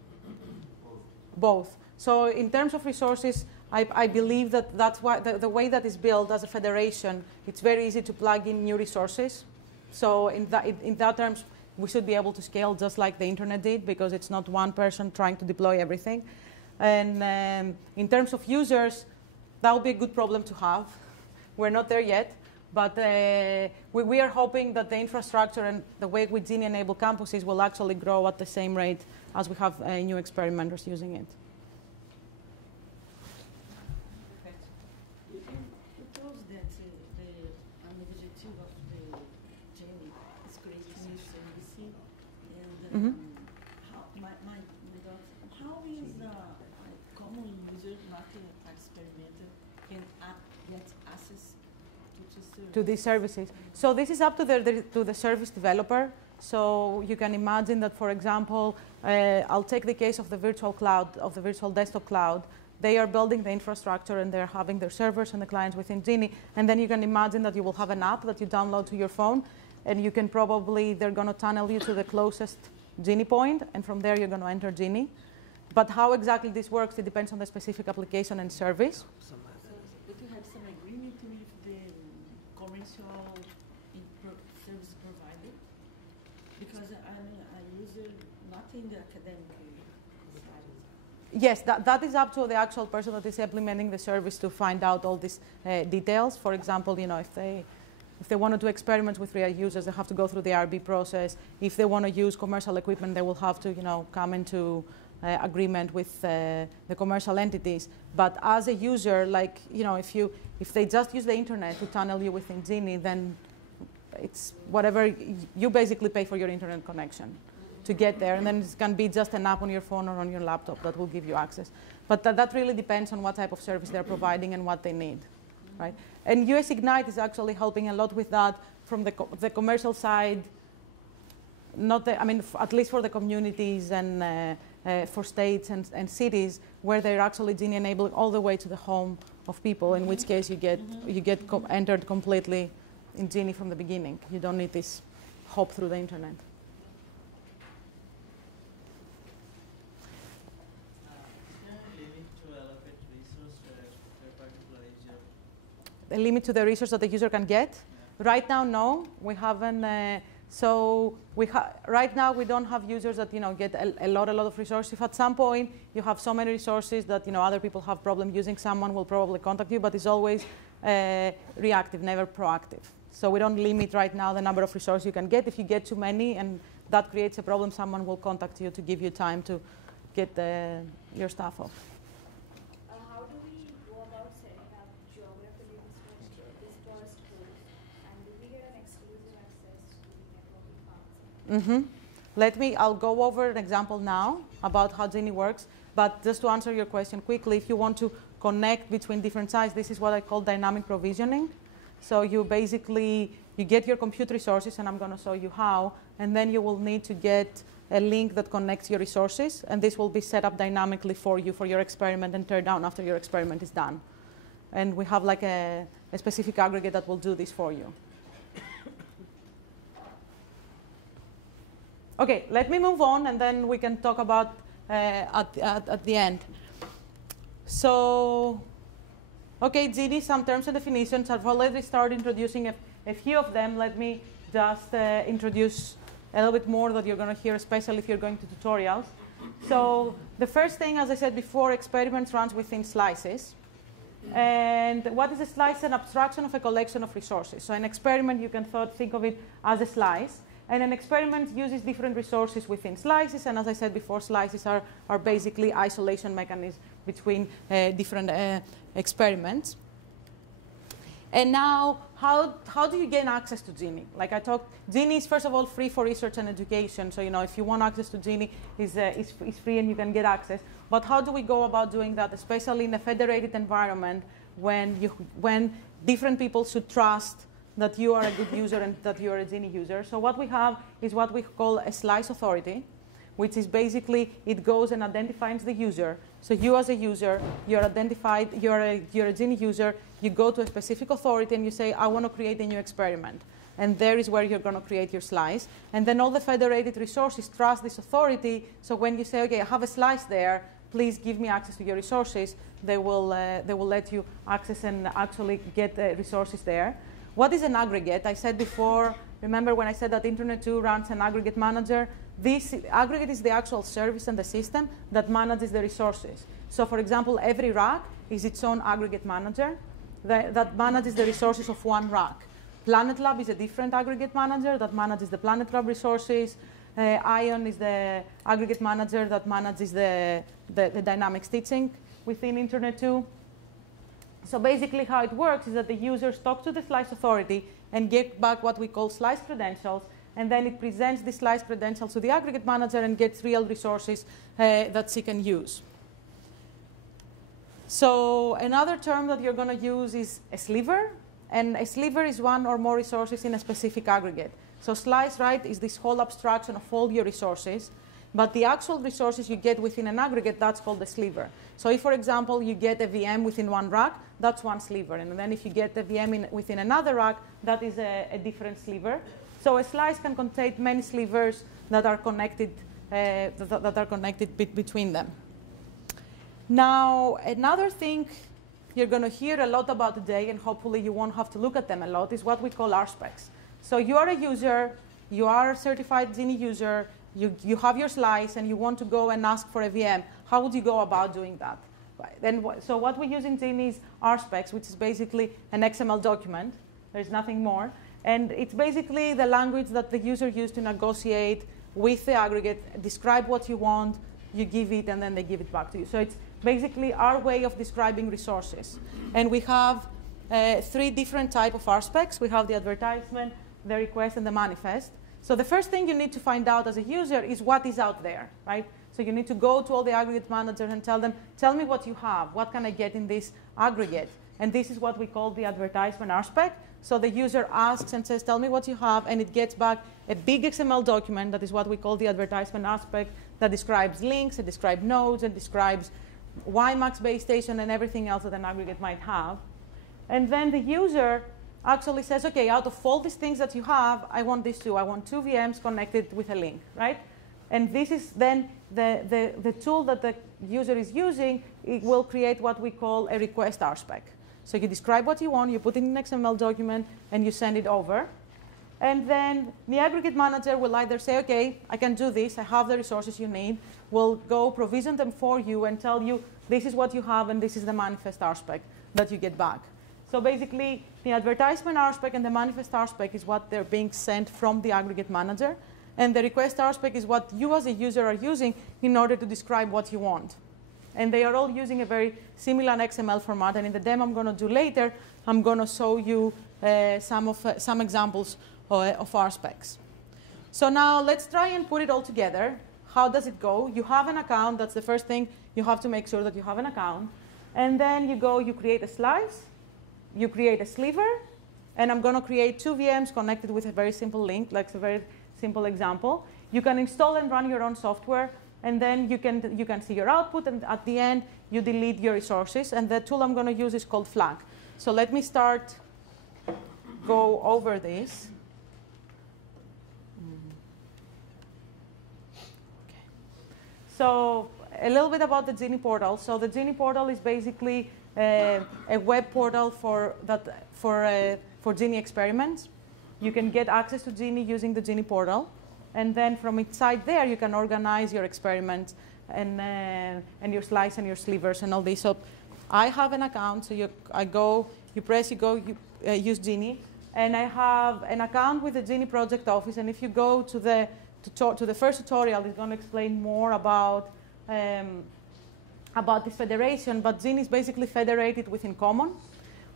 Both. So in terms of resources, I believe that's why the way that is built as a federation, it's very easy to plug in new resources. So in that terms, we should be able to scale just like the internet did, because it's not one person trying to deploy everything. And in terms of users, that would be a good problem to have. We're not there yet, but we are hoping that the infrastructure and the way we GENI enable campuses will actually grow at the same rate as we have new experimenters using it. Suppose that an objective of the GENI is creating new services, and how is a common user, not an experimenter, can get access to these services? So this is up to the service developer. So you can imagine that, for example, I'll take the case of the virtual cloud, of the virtual desktop cloud. They are building the infrastructure and they're having their servers and the clients within GENI. And then you can imagine that you will have an app that you download to your phone, and you can probably, they're going to tunnel you to the closest GENI point, and from there you're going to enter GENI. But how exactly this works, it depends on the specific application and service. But you have some agreement with the commercial service provider? Because I'm a user, not in the academic side. Yes, that is up to the actual person that is implementing the service to find out all these details. For example, you know, if they want to do experiments with real users, they have to go through the RB process. If they want to use commercial equipment, they will have to, you know, come into agreement with the commercial entities. But as a user, like, you know, if they just use the internet to tunnel you within GENI, then it's whatever, you basically pay for your internet connection to get there, and then it can be just an app on your phone or on your laptop that will give you access. But that really depends on what type of service they're providing and what they need, right? And US Ignite is actually helping a lot with that from the commercial side. At least for the communities and for states and cities where they're actually GENI enabling all the way to the home of people, in which case you get entered completely in GENI from the beginning. You don't need this hop through the internet. A limit to the resource that the user can get? Yeah. Right now, no. We haven't. Right now we don't have users that, you know, get a lot of resources. If at some point you have so many resources that, you know, other people have problem using, someone will probably contact you. But it's always reactive, never proactive. So we don't limit right now the number of resources you can get. If you get too many and that creates a problem, someone will contact you to give you time to get your stuff off. I'll go over an example now about how GENI works, but just to answer your question quickly, if you want to connect between different sites, this is what I call dynamic provisioning. So you get your compute resources, and I'm going to show you how, and then you will need to get a link that connects your resources, and this will be set up dynamically for you for your experiment and turned down after your experiment is done. And we have like a specific aggregate that will do this for you. Okay, let me move on, and then we can talk about at the end. So, okay, GENI, some terms and definitions. I've already started introducing a few of them. Let me just introduce a little bit more that you're going to hear, especially if you're going to tutorials. So the first thing, as I said before, experiments runs within slices. And what is a slice? An abstraction of a collection of resources. So an experiment, you can think of it as a slice. And an experiment uses different resources within slices. And as I said before, slices are basically isolation mechanisms between different experiments. And now, how do you gain access to GENI? Like I talked, GENI is, first of all, free for research and education. So, if you want access to GENI, it's free and you can get access. But how do we go about doing that, especially in a federated environment when different people should trust that you are a good user and that you are a GENI user? So what we have is what we call a slice authority, which is basically it goes and identifies the user. So you as a user, you're identified, you're a GENI user, you go to a specific authority and you say, I want to create a new experiment. And there is where you're going to create your slice. And then all the federated resources trust this authority. So when you say, OK, I have a slice there, please give me access to your resources, they will let you access and actually get resources there. What is an aggregate? I said before, remember when I said that Internet 2 runs an aggregate manager? This aggregate is the actual service and the system that manages the resources. So for example, every rack is its own aggregate manager that manages the resources of one rack. Planet Lab is a different aggregate manager that manages the Planet Lab resources. Ion is the aggregate manager that manages the dynamic stitching within Internet 2. So basically how it works is that the users talk to the slice authority and get back what we call slice credentials, and then it presents the slice credentials to the aggregate manager and gets real resources that she can use. So another term that you're going to use is a sliver, and a sliver is one or more resources in a specific aggregate. So slice, right, is this whole abstraction of all your resources. But the actual resources you get within an aggregate, that's called a sliver. So if, for example, you get a VM within one rack, that's one sliver. And then if you get a VM within another rack, that is a different sliver. So a slice can contain many slivers that are connected, between them. Now, another thing you're going to hear a lot about today, and hopefully you won't have to look at them a lot, is what we call RSpecs. So you are a user, you are a certified GENI user, you have your slice, and you want to go and ask for a VM. How would you go about doing that? So what we use in GENI is RSpecs, which is basically an XML document. There's nothing more. And it's basically the language that the user used to negotiate with the aggregate, describe what you want, you give it, and then they give it back to you. So it's basically our way of describing resources. And we have 3 different types of RSpecs. We have the advertisement, the request, and the manifest. So the first thing you need to find out as a user is what is out there, right? So you need to go to all the aggregate managers and tell them, tell me what you have. What can I get in this aggregate? And this is what we call the advertisement RSpec. So the user asks and says, tell me what you have, and it gets back a big XML document that is what we call the advertisement RSpec that describes links, it describes nodes, it describes WiMAX base station and everything else that an aggregate might have. And then the user actually says, OK, out of all these things that you have, I want these 2. I want 2 VMs connected with a link, right? And this is then the tool that the user is using. It will create what we call a request RSpec. So you describe what you want, you put it in an XML document, and you send it over. And then the aggregate manager will either say, OK, I can do this. I have the resources you need. We'll go provision them for you and tell you this is what you have, and this is the manifest RSpec that you get back. So basically, the advertisement RSpec and the manifest RSpec is what they're being sent from the aggregate manager. And the request RSpec is what you as a user are using in order to describe what you want. And they are all using a very similar XML format. And in the demo I'm going to do later, I'm going to show you some examples of RSpecs. So now let's try and put it all together. How does it go? You have an account. That's the first thing. You have to make sure that you have an account. And then you go, you create a slice. You create a sliver. And I'm going to create 2 VMs connected with a very simple link, like a very simple example. You can install and run your own software. And then you can see your output. And at the end, you delete your resources. And the tool I'm going to use is called flac. So let me go over this. Okay. So a little bit about the GENI Portal. So the GENI Portal is basically a web portal for GENI experiments. You can get access to GENI using the GENI Portal. And then from inside there, you can organize your experiments and your slice and your slivers and all this. So I have an account. So you use GENI. And I have an account with the GENI project office. And if you go to the first tutorial, it's going to explain more about this federation. But GENI is basically federated within Common.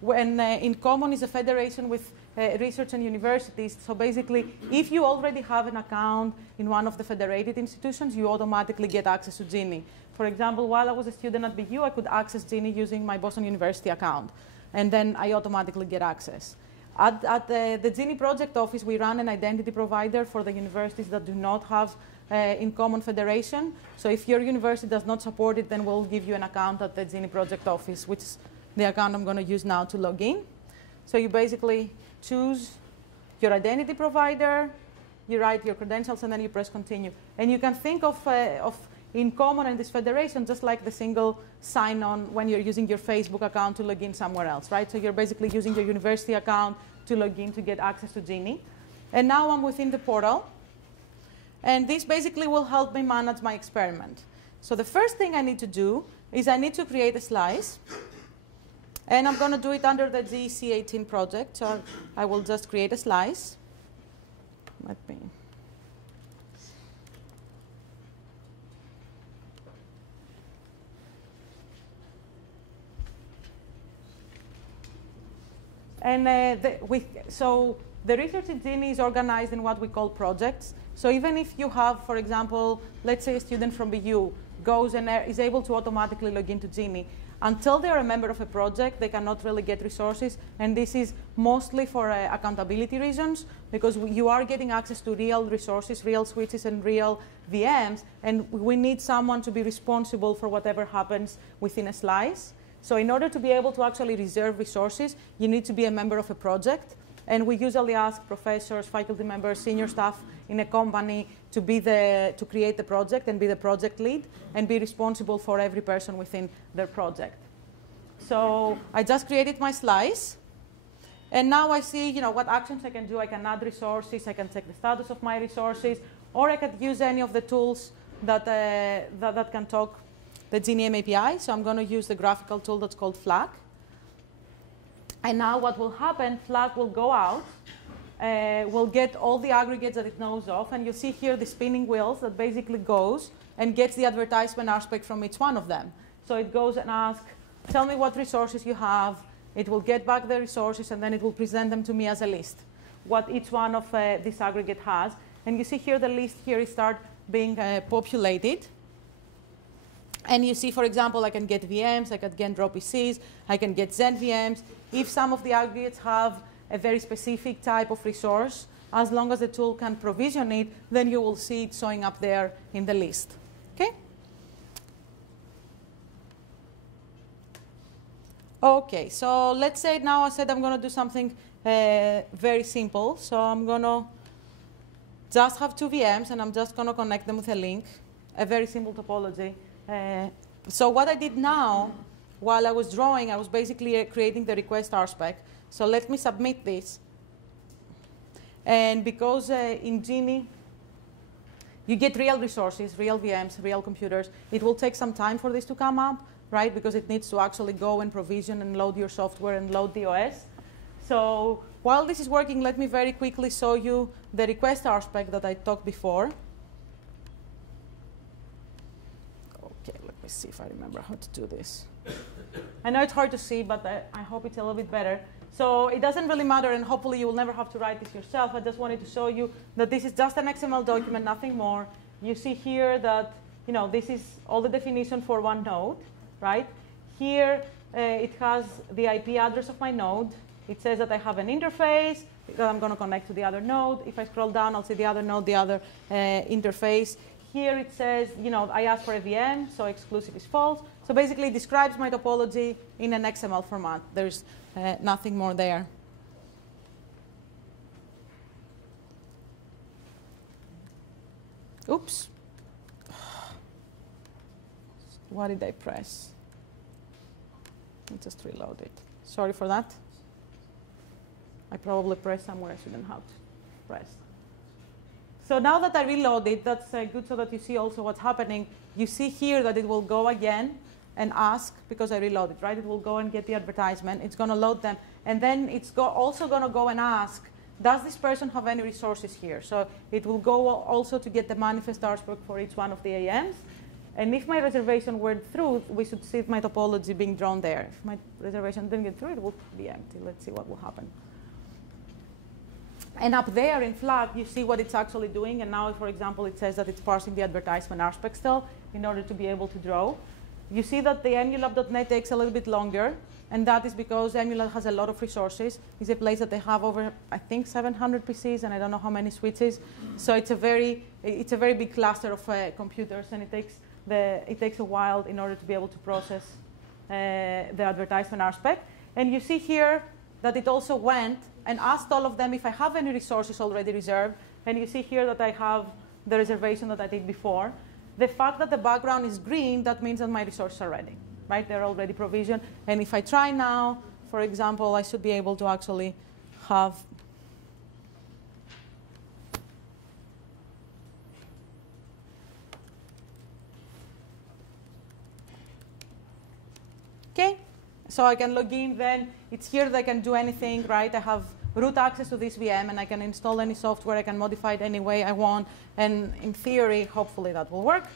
When in Common is a federation with research and universities. So basically, if you already have an account in one of the federated institutions, you automatically get access to GENI. For example, while I was a student at BU, I could access GENI using my Boston University account. And then I automatically get access. At the GENI project office, we run an identity provider for the universities that do not have in Common federation. So if your university does not support it, then we'll give you an account at the GENI project office, which is the account I'm going to use now to log in. So you basically choose your identity provider, you write your credentials, and then you press continue. And you can think of in Common and this federation just like the single sign-on when you're using your Facebook account to log in somewhere else, right? So you're basically using your university account to log in to get access to GENI. And now I'm within the portal. And this basically will help me manage my experiment. So the first thing I need to do is I need to create a slice. And I'm going to do it under the GEC18 project. So I will just create a slice. Let me. And so the research in GENI is organized in what we call projects. So even if you have, for example, let's say a student from BU goes and is able to automatically log into GENI, until they're a member of a project, they cannot really get resources. And this is mostly for accountability reasons, because you are getting access to real resources, real switches, and real VMs. And we need someone to be responsible for whatever happens within a slice. So in order to be able to actually reserve resources, you need to be a member of a project. And we usually ask professors, faculty members, senior staff in a company to create the project and be the project lead and be responsible for every person within their project. So I just created my slice. And now I see what actions I can do. I can add resources. I can check the status of my resources. Or I could use any of the tools that can talk the GENI API. So I'm going to use the graphical tool that's called flac. And now what will happen, flac will go out, will get all the aggregates that it knows of, and you see here the spinning wheels that basically goes and gets the advertisement RSpec from each one of them. So it goes and asks, tell me what resources you have. It will get back the resources, and then it will present them to me as a list, what each one of this aggregate has. And you see here the list here is start being populated. And you see, for example, I can get VMs, I can get drop PCs, I can get Zen VMs. If some of the aggregates have a very specific type of resource, as long as the tool can provision it, then you will see it showing up there in the list. Okay? Okay, so let's say now I said I'm going to do something very simple. So I'm going to just have two VMs, and I'm just going to connect them with a link, a very simple topology. So what I did now, while I was drawing, I was basically creating the request RSpec. So let me submit this. And because in GENI, you get real resources, real VMs, real computers, it will take some time for this to come up, right? Because it needs to actually go and provision and load your software and load the OS. So while this is working, let me very quickly show you the request RSpec that I talked before. Okay, let me see if I remember how to do this. I know it's hard to see, but I hope it's a little bit better. So it doesn't really matter, and hopefully you will never have to write this yourself. I just wanted to show you that this is just an XML document, nothing more. You see here that this is all the definition for one node, right? Here it has the IP address of my node. It says that I have an interface that I'm going to connect to the other node. If I scroll down, I'll see the other node, the other interface. Here it says, I asked for a VM, so exclusive is false. So basically it describes my topology in an XML format. There's nothing more there. Oops. What did I press? Let me just reload it. Sorry for that. I probably pressed somewhere I shouldn't have pressed. So now that I reload it, that's good so that you see also what's happening. You see here that it will go again and ask, because I reloaded, right? It will go and get the advertisement. It's going to load them. And then it's also going to go and ask, does this person have any resources here? So it will go also to get the manifest RSpec for each one of the AMs. And if my reservation went through, we should see my topology being drawn there. If my reservation didn't get through, it will be empty. Let's see what will happen. And up there in flac, you see what it's actually doing. And now, for example, it says that it's parsing the advertisement RSpec still in order to be able to draw. You see that the emulab.net takes a little bit longer. And that is because emulab has a lot of resources. It's a place that they have over, I think, 700 PCs, and I don't know how many switches. So it's a very big cluster of computers, and it takes a while in order to be able to process the advertisement RSpec. And you see here that it also went and asked all of them if I have any resources already reserved. And you see here that I have the reservation that I did before. The fact that the background is green, that means that my resources are ready, right? They're already provisioned. And if I try now, for example, I should be able to actually have okay. So I can log in, then it's here that I can do anything, right? I have root access to this VM, and I can install any software. I can modify it any way I want. And in theory, hopefully that will work.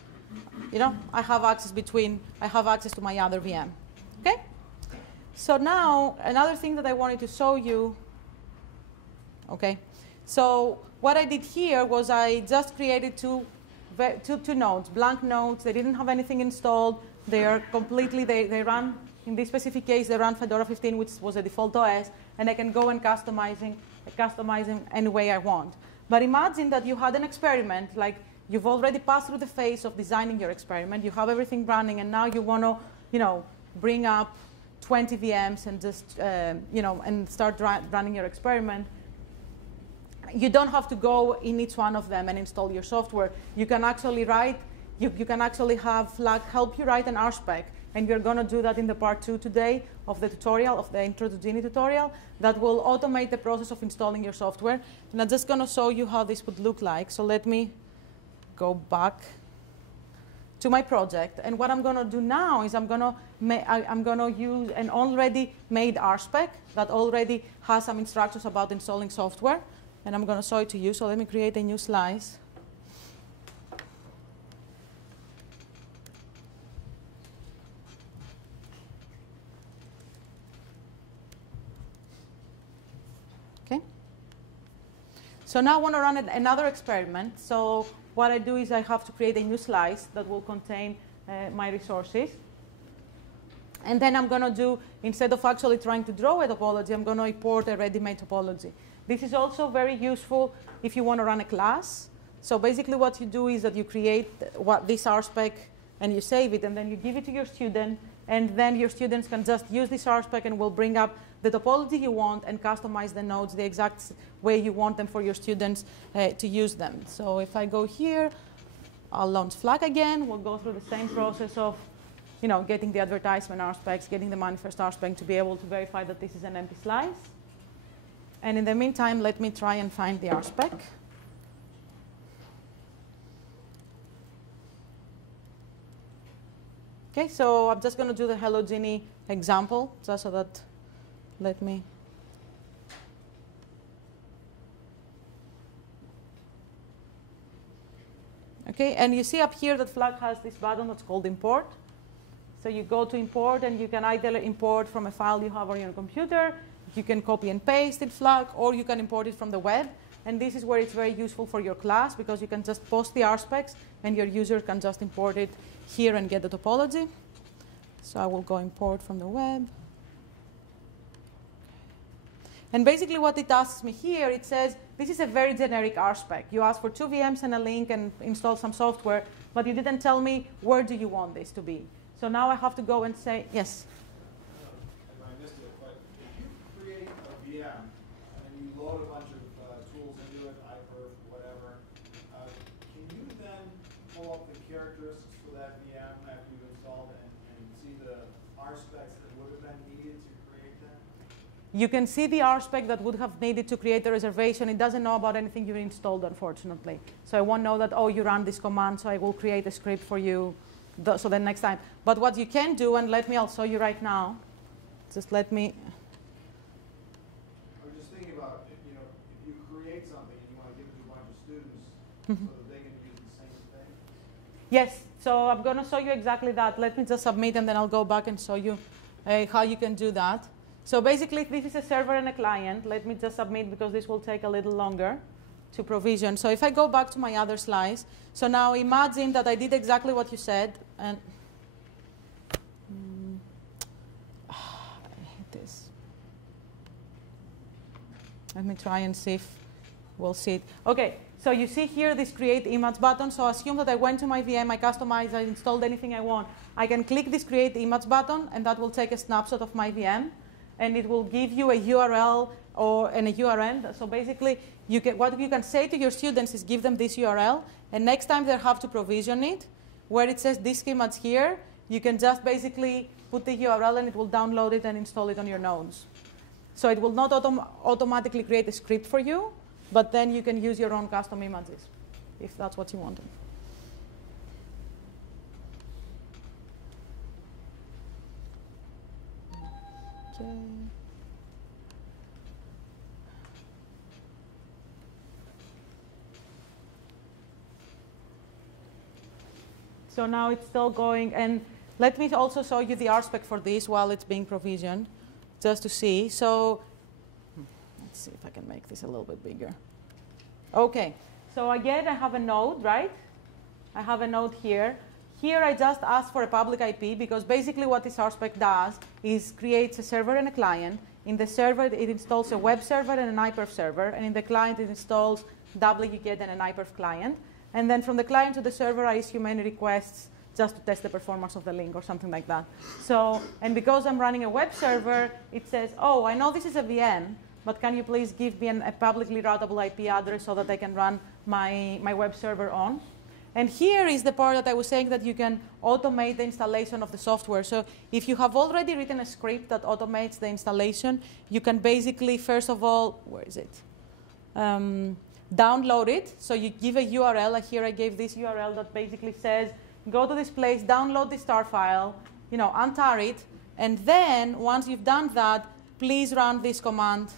You know, I have access to my other VM. Okay? So now, another thing that I wanted to show you, okay? So what I did here was I just created two nodes, blank nodes. They didn't have anything installed. They are completely, they run, in this specific case, they run Fedora 15, which was a default OS, and I can go and customize them any way I want. But imagine that you had an experiment, like you've already passed through the phase of designing your experiment, you have everything running, and now you want to, you know, bring up 20 VMs and just, you know, and start running your experiment. You don't have to go in each one of them and install your software. You can actually write, you can actually have flac help you write an RSpec. And we're going to do that in the part 2 today of the tutorial, of the Intro to GENI tutorial, that will automate the process of installing your software. And I'm just going to show you how this would look like. So let me go back to my project. And what I'm going to do now is I'm going to use an already made RSpec that already has some instructions about installing software. And I'm going to show it to you. So let me create a new slice. So now I want to run another experiment. So what I do is I have to create a new slice that will contain my resources. And then I'm going to do, instead of actually trying to draw a topology, I'm going to import a ready-made topology. This is also very useful if you want to run a class. So basically what you do is that you create this RSpec and you save it, and then you give it to your student, and then your students can just use this RSpec and will bring up the topology you want and customize the nodes the exact way you want them for your students to use them. So if I go here, I'll launch flac again. We'll go through the same process of, you know, getting the advertisement RSpecs, getting the manifest RSpec to be able to verify that this is an empty slice. And in the meantime, let me try and find the RSpec. Okay, so I'm just going to do the Hello GENI example, just so that, let me. Okay, and you see up here that flac has this button that's called import. So you go to import, and you can either import from a file you have on your computer, you can copy and paste in flac, or you can import it from the web. And this is where it's very useful for your class, because you can just post the RSpecs, and your user can just import it here and get the topology. So I will go import from the web. And basically what it asks me here, it says, this is a very generic RSpec. You ask for 2 VMs and a link and install some software, but you didn't tell me where do you want this to be. So now I have to go and say, yes? I missed it, but if you create a VM and you load a bunch of tools into it, iPerf, whatever, can you then pull up the characteristics for that VM after you've installed it and see the RSpecs that would have been needed to create that? You can see the RSpec that would have needed to create the reservation. It doesn't know about anything you installed, unfortunately. So I won't know that, oh, you ran this command, so I will create a script for you so then next time. But what you can do, and I'll show you right now. Just let me. I was just thinking about, if you create something and you want to give it to a bunch of students so that they can use the same thing. Yes, so I'm going to show you exactly that. Let me just submit, and then I'll go back and show you how you can do that. So basically, this is a server and a client. Let me just submit because this will take a little longer to provision. So if I go back to my other slides, so now imagine that I did exactly what you said. And I hate this. Let me try and see if we'll see it. OK, so you see here this create image button. So assume that I went to my VM, I customized, I installed anything I want. I can click this create image button, and that will take a snapshot of my VM. And it will give you a URL and a URL. So basically, what you can say to your students is give them this URL. And next time they have to provision it, where it says this image here, you can just basically put the URL, and it will download it and install it on your nodes. So it will not automatically create a script for you, but then you can use your own custom images, if that's what you wanted. Okay. So now it's still going, and let me also show you the RSpec for this while it's being provisioned, just to see. So let's see if I can make this a little bit bigger. OK, so again, I have a node, right? I have a node here. Here, I just asked for a public IP, because basically what this RSpec does is creates a server and a client. In the server, it installs a web server and an iPerf server. And in the client, it installs wget and an iPerf client. And then from the client to the server, I issue many requests just to test the performance of the link or something like that. So, and because I'm running a web server, it says, oh, I know this is a VM, but can you please give me a publicly routable IP address so that I can run my web server on? And here is the part that I was saying that you can automate the installation of the software. So if you have already written a script that automates the installation, you can basically, first of all, where is it? Download it. So you give a URL. Here I gave this URL that basically says, go to this place, download the star file, untar it. And then once you've done that, please run this command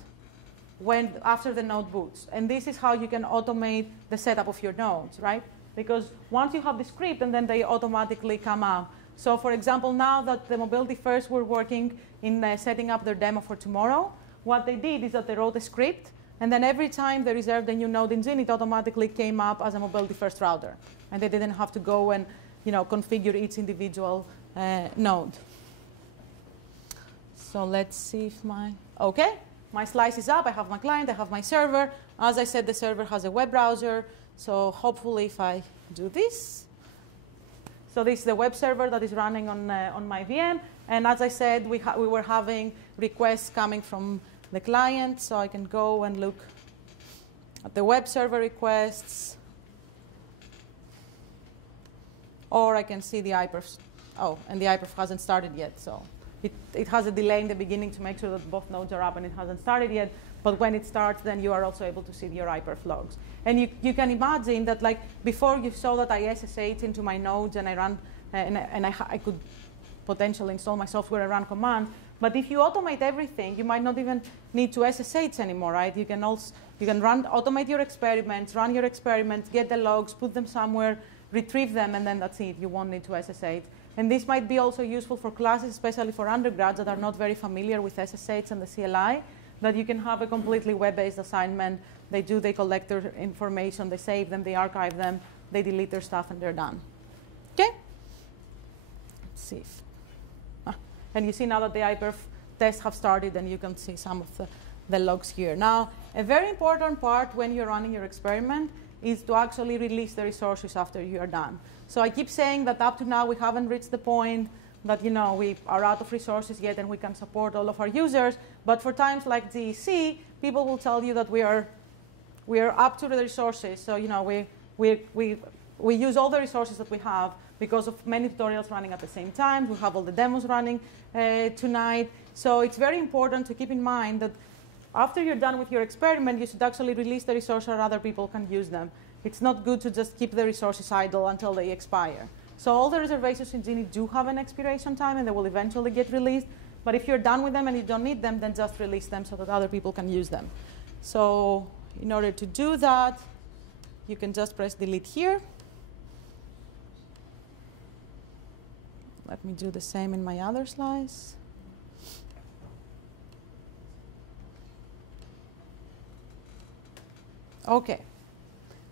after the node boots. And this is how you can automate the setup of your nodes, right? Because once you have the script, and then they automatically come out. So for example, now that the Mobility First were working in setting up their demo for tomorrow, what they did is that they wrote a script, and then every time they reserved a new node in GENI, it automatically came up as a Mobility First router. And they didn't have to go and configure each individual node. So let's see if my slice is up. I have my client, I have my server. As I said, the server has a web browser. So hopefully, if I do this, so this is the web server that is running on my VM. And as I said, we were having requests coming from the client. So I can go and look at the web server requests. Or I can see the iPerf. Oh, and the iPerf hasn't started yet. So it has a delay in the beginning to make sure that both nodes are up, and it hasn't started yet. But when it starts, then you are also able to see your iPerf logs. And you can imagine that, like, before you saw that I SSH into my nodes and I ran, I could potentially install my software and run commands. But if you automate everything, you might not even need to SSH anymore, right? You can automate your experiments, run your experiments, get the logs, put them somewhere, retrieve them, and then that's it. You won't need to SSH. And this might be also useful for classes, especially for undergrads that are not very familiar with SSH and the CLI, that you can have a completely web-based assignment. They collect their information, they save them, they archive them, they delete their stuff, and they're done. OK? Let's see. And you see now that the iPerf tests have started, and you can see some of the logs here. Now, a very important part when you're running your experiment is to actually release the resources after you are done. So I keep saying that up to now, we haven't reached the point that we are out of resources yet and we can support all of our users. But for times like GEC, people will tell you that we are up to the resources. So we we use all the resources that we have because of many tutorials running at the same time. We have all the demos running tonight. So it's very important to keep in mind that after you're done with your experiment, you should actually release the resource so other people can use them. It's not good to just keep the resources idle until they expire. So all the reservations in GENI do have an expiration time, and they will eventually get released. But if you're done with them and you don't need them, then just release them so that other people can use them. So in order to do that, you can just press delete here. Let me do the same in my other slice. Okay.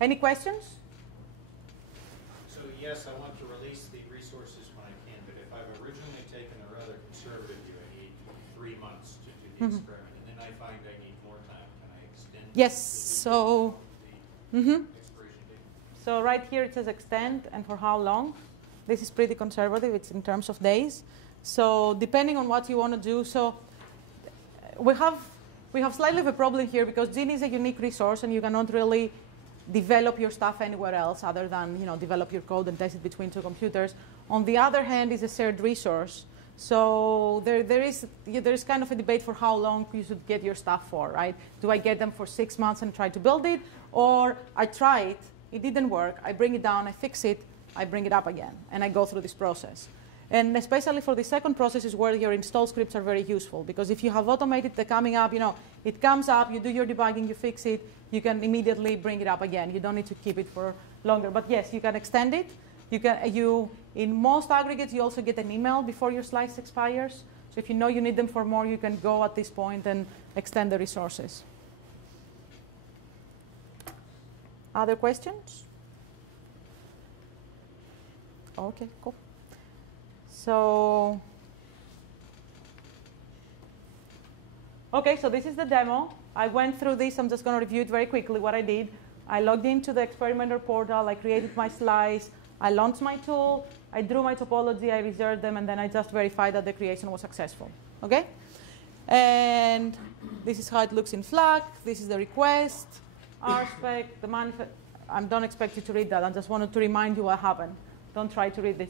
Any questions? So yes, I want to release the resources when I can, but if I've originally taken a rather conservative view, I need 3 months to do the experiment, and then I find I need more time. Can I extend yes. the expiration date? So right here it says extend, and for how long? This is pretty conservative. It's in terms of days. So depending on what you want to do, so we have slightly of a problem here because GENI is a unique resource, and you cannot really develop your stuff anywhere else other than develop your code and test it between two computers. On the other hand, it's a shared resource. So there is kind of a debate for how long you should get your stuff for, right? Do I get them for 6 months and try to build it? Or I try it didn't work, I bring it down, I fix it, I bring it up again, and I go through this process. And especially for the second process is where your install scripts are very useful, because if you have automated the coming up, it comes up, you do your debugging, you fix it, you can immediately bring it up again. You don't need to keep it for longer. But yes, you can extend it. In most aggregates, you also get an email before your slice expires. So if you know you need them for more, you can go at this point and extend the resources. Other questions? Okay, cool. So, okay, so this is the demo. I went through this. I'm just going to review it very quickly, what I did. I logged into the experimenter portal. I created my slice. I launched my tool. I drew my topology. I reserved them. And then I just verified that the creation was successful. Okay? And this is how it looks in flac. This is the request, RSpec, the manifest. I don't expect you to read that. I just wanted to remind you what happened. Don't try to read this.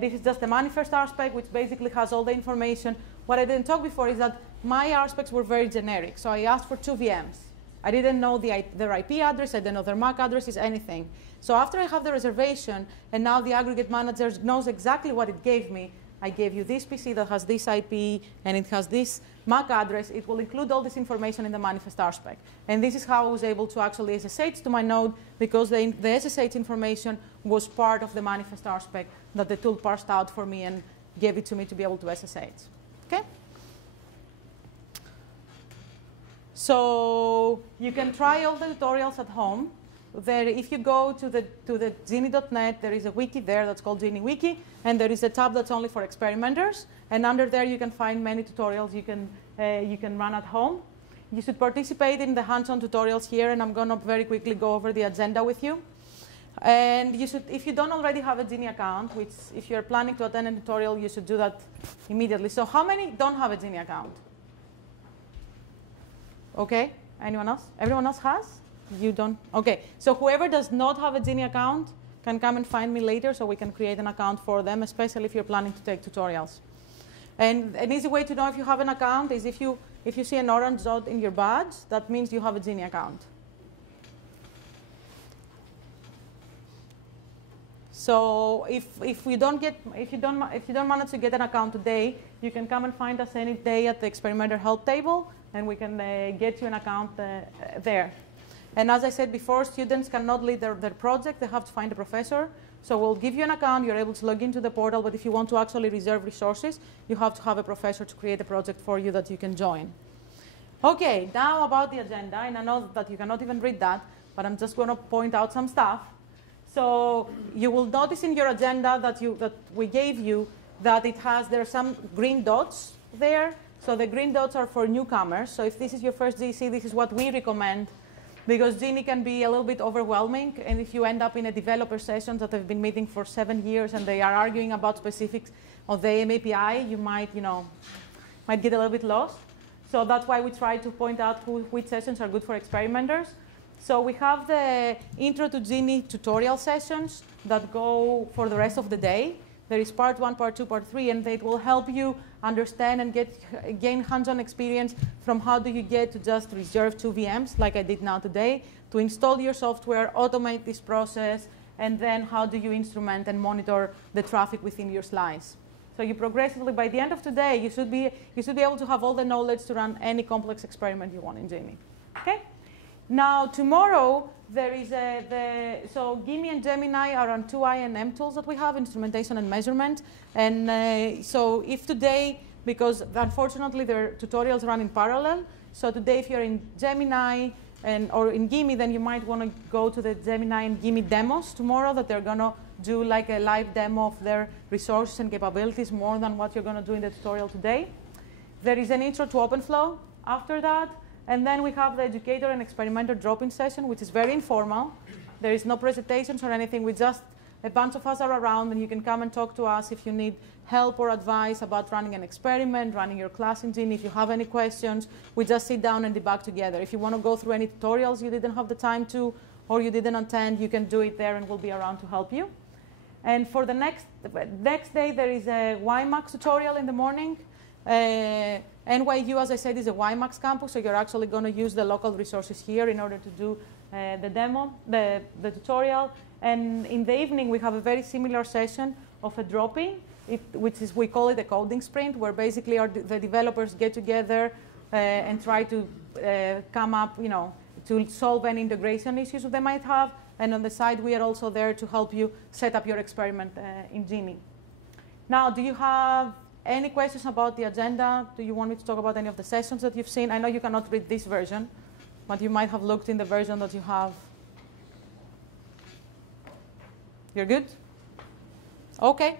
This is just the manifest RSpec, which basically has all the information. What I didn't talk before is that my RSpecs were very generic. So I asked for 2 VMs. I didn't know their IP address. I didn't know their MAC addresses, anything. So after I have the reservation, and now the aggregate manager knows exactly what it gave me, I gave you this PC that has this IP, and it has this MAC address. It will include all this information in the manifest RSpec. And this is how I was able to actually SSH to my node, because the SSH information was part of the manifest RSpec that the tool parsed out for me and gave it to me to be able to SSH. Okay? So you can try all the tutorials at home. If you go to the GENI.net, there is a wiki there that's called GENI Wiki, and there is a tab that's only for experimenters. And under there, you can find many tutorials you can run at home. You should participate in the hands-on tutorials here, and I'm going to very quickly go over the agenda with you. And you should, if you don't already have a GENI account, which if you're planning to attend a tutorial, you should do that immediately. So how many don't have a GENI account? Okay, anyone else? Everyone else has? You don't? Okay, so whoever does not have a GENI account can come and find me later so we can create an account for them, especially if you're planning to take tutorials. And an easy way to know if you have an account is if you see an orange dot in your badge, that means you have a GENI account. So if you don't manage to get an account today, you can come and find us any day at the experimenter help table, and we can get you an account there. And as I said before, students cannot lead their project. They have to find a professor. So we'll give you an account. You're able to log into the portal. But if you want to actually reserve resources, you have to have a professor to create a project for you that you can join. OK, now about the agenda. And I know that you cannot even read that, but I'm just going to point out some stuff. So you will notice in your agenda that we gave you that there are some green dots there. So the green dots are for newcomers. So if this is your first GEC, this is what we recommend, because GENI can be a little bit overwhelming. And if you end up in a developer session that have been meeting for 7 years and they are arguing about specifics of the AM API, you might get a little bit lost. So that's why we try to point out which sessions are good for experimenters. So we have the Intro to GENI tutorial sessions that go for the rest of the day. There is part 1, part 2, part 3, and they will help you understand and gain hands-on experience from how do you get to just reserve 2 VMs, like I did now today, to install your software, automate this process, and then how do you instrument and monitor the traffic within your slice. So you progressively, by the end of today, you should be able to have all the knowledge to run any complex experiment you want in GENI. Okay? Now, tomorrow, there is so GEMI and Gemini are on 2 INM tools that we have, instrumentation and measurement. And so if today, because unfortunately their tutorials run in parallel, so today if you're in Gemini or in GEMI, then you might want to go to the Gemini and GEMI demos tomorrow, that they're going to do like a live demo of their resources and capabilities more than what you're going to do in the tutorial today. There is an intro to OpenFlow after that. And then we have the educator and experimenter drop-in session, which is very informal. There is no presentations or anything. We just, a bunch of us are around, and you can come and talk to us if you need help or advice about running an experiment, running your class in GENI. If you have any questions, we just sit down and debug together. If you want to go through any tutorials you didn't have the time to, or you didn't attend, you can do it there, and we'll be around to help you. And for the next day, there is a WiMAX tutorial in the morning. NYU, as I said, is a WiMAX campus, so you're actually going to use the local resources here in order to do the demo, the tutorial. And in the evening, we have a very similar session of a drop-in, which is, we call it a coding sprint, where basically the developers get together and try to come up, to solve any integration issues that they might have. And on the side, we are also there to help you set up your experiment in GENI. Now, do you have any questions about the agenda? Do you want me to talk about any of the sessions that you've seen? I know you cannot read this version, but you might have looked in the version that you have. You're good? OK.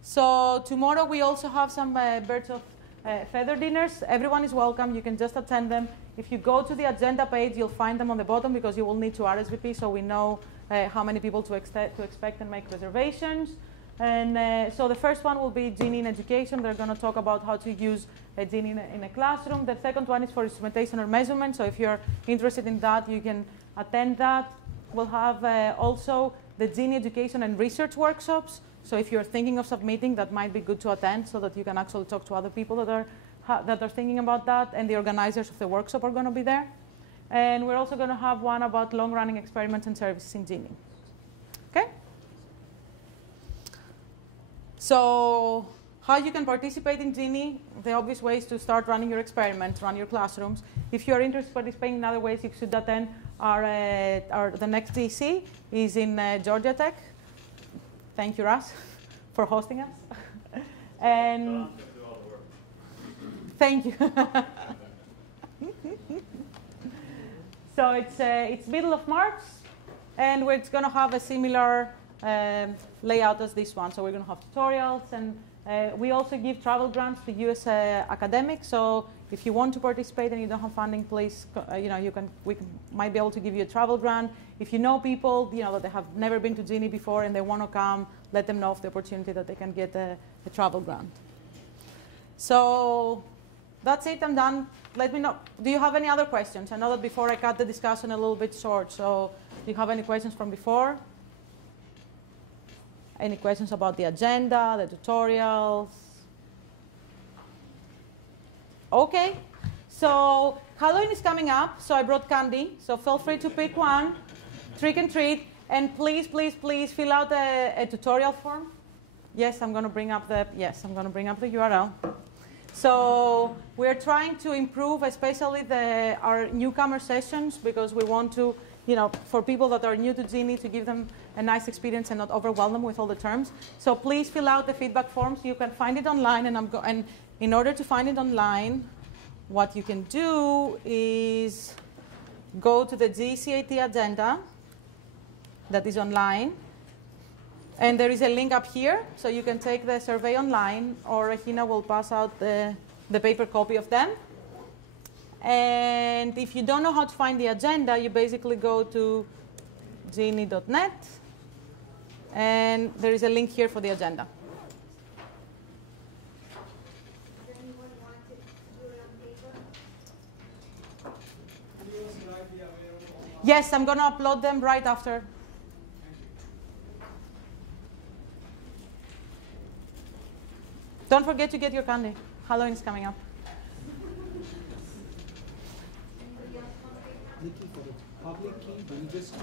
So tomorrow we also have some birds of feather dinners. Everyone is welcome. You can just attend them. If you go to the agenda page, you'll find them on the bottom, because you will need to RSVP, so we know how many people to expect and make reservations. And so the first one will be GENI in education. They're going to talk about how to use GENI in a classroom. The second one is for instrumentation or measurement. So if you're interested in that, you can attend that. We'll have also the GENI education and research workshops. So if you're thinking of submitting, that might be good to attend, so that you can actually talk to other people that are thinking about that. And the organizers of the workshop are going to be there. And we're also going to have one about long-running experiments and services in GENI. OK? So how you can participate in GENI, the obvious ways to start running your experiments, run your classrooms. If you are interested in participating in other ways, you should attend the next GEC is in Georgia Tech. Thank you, Russ, for hosting us. And thank you. So it's middle of March, and it's going to have a similar layout as this one. So we're going to have tutorials, and we also give travel grants to US academics. So if you want to participate and you don't have funding, please, we might be able to give you a travel grant. If you know people, that they have never been to GENI before and they want to come, let them know of the opportunity that they can get a travel grant. So that's it. I'm done. Let me know. Do you have any other questions? I know that before I cut the discussion a little bit short. So do you have any questions from before? Any questions about the agenda, the tutorials? OK. So Halloween is coming up. So I brought candy. So feel free to pick one, trick and treat. And please, please, please fill out a tutorial form. Yes, I'm going to bring up the URL. So we're trying to improve, especially our newcomer sessions, because we want to, for people that are new to GENI, to give them a nice experience and not overwhelm them with all the terms. So please fill out the feedback forms. You can find it online, and in order to find it online, what you can do is go to the GEC18 agenda that is online. And there is a link up here, so you can take the survey online, or Regina will pass out the paper copy of them. And if you don't know how to find the agenda, you basically go to geni.net, and there is a link here for the agenda. Does anyone want to do it on paper? Can you give us an idea available Yes, I'm going to upload them right after. Don't forget to get your candy. Halloween is coming up. Anybody else want to take that? Niky, for the public key, do you just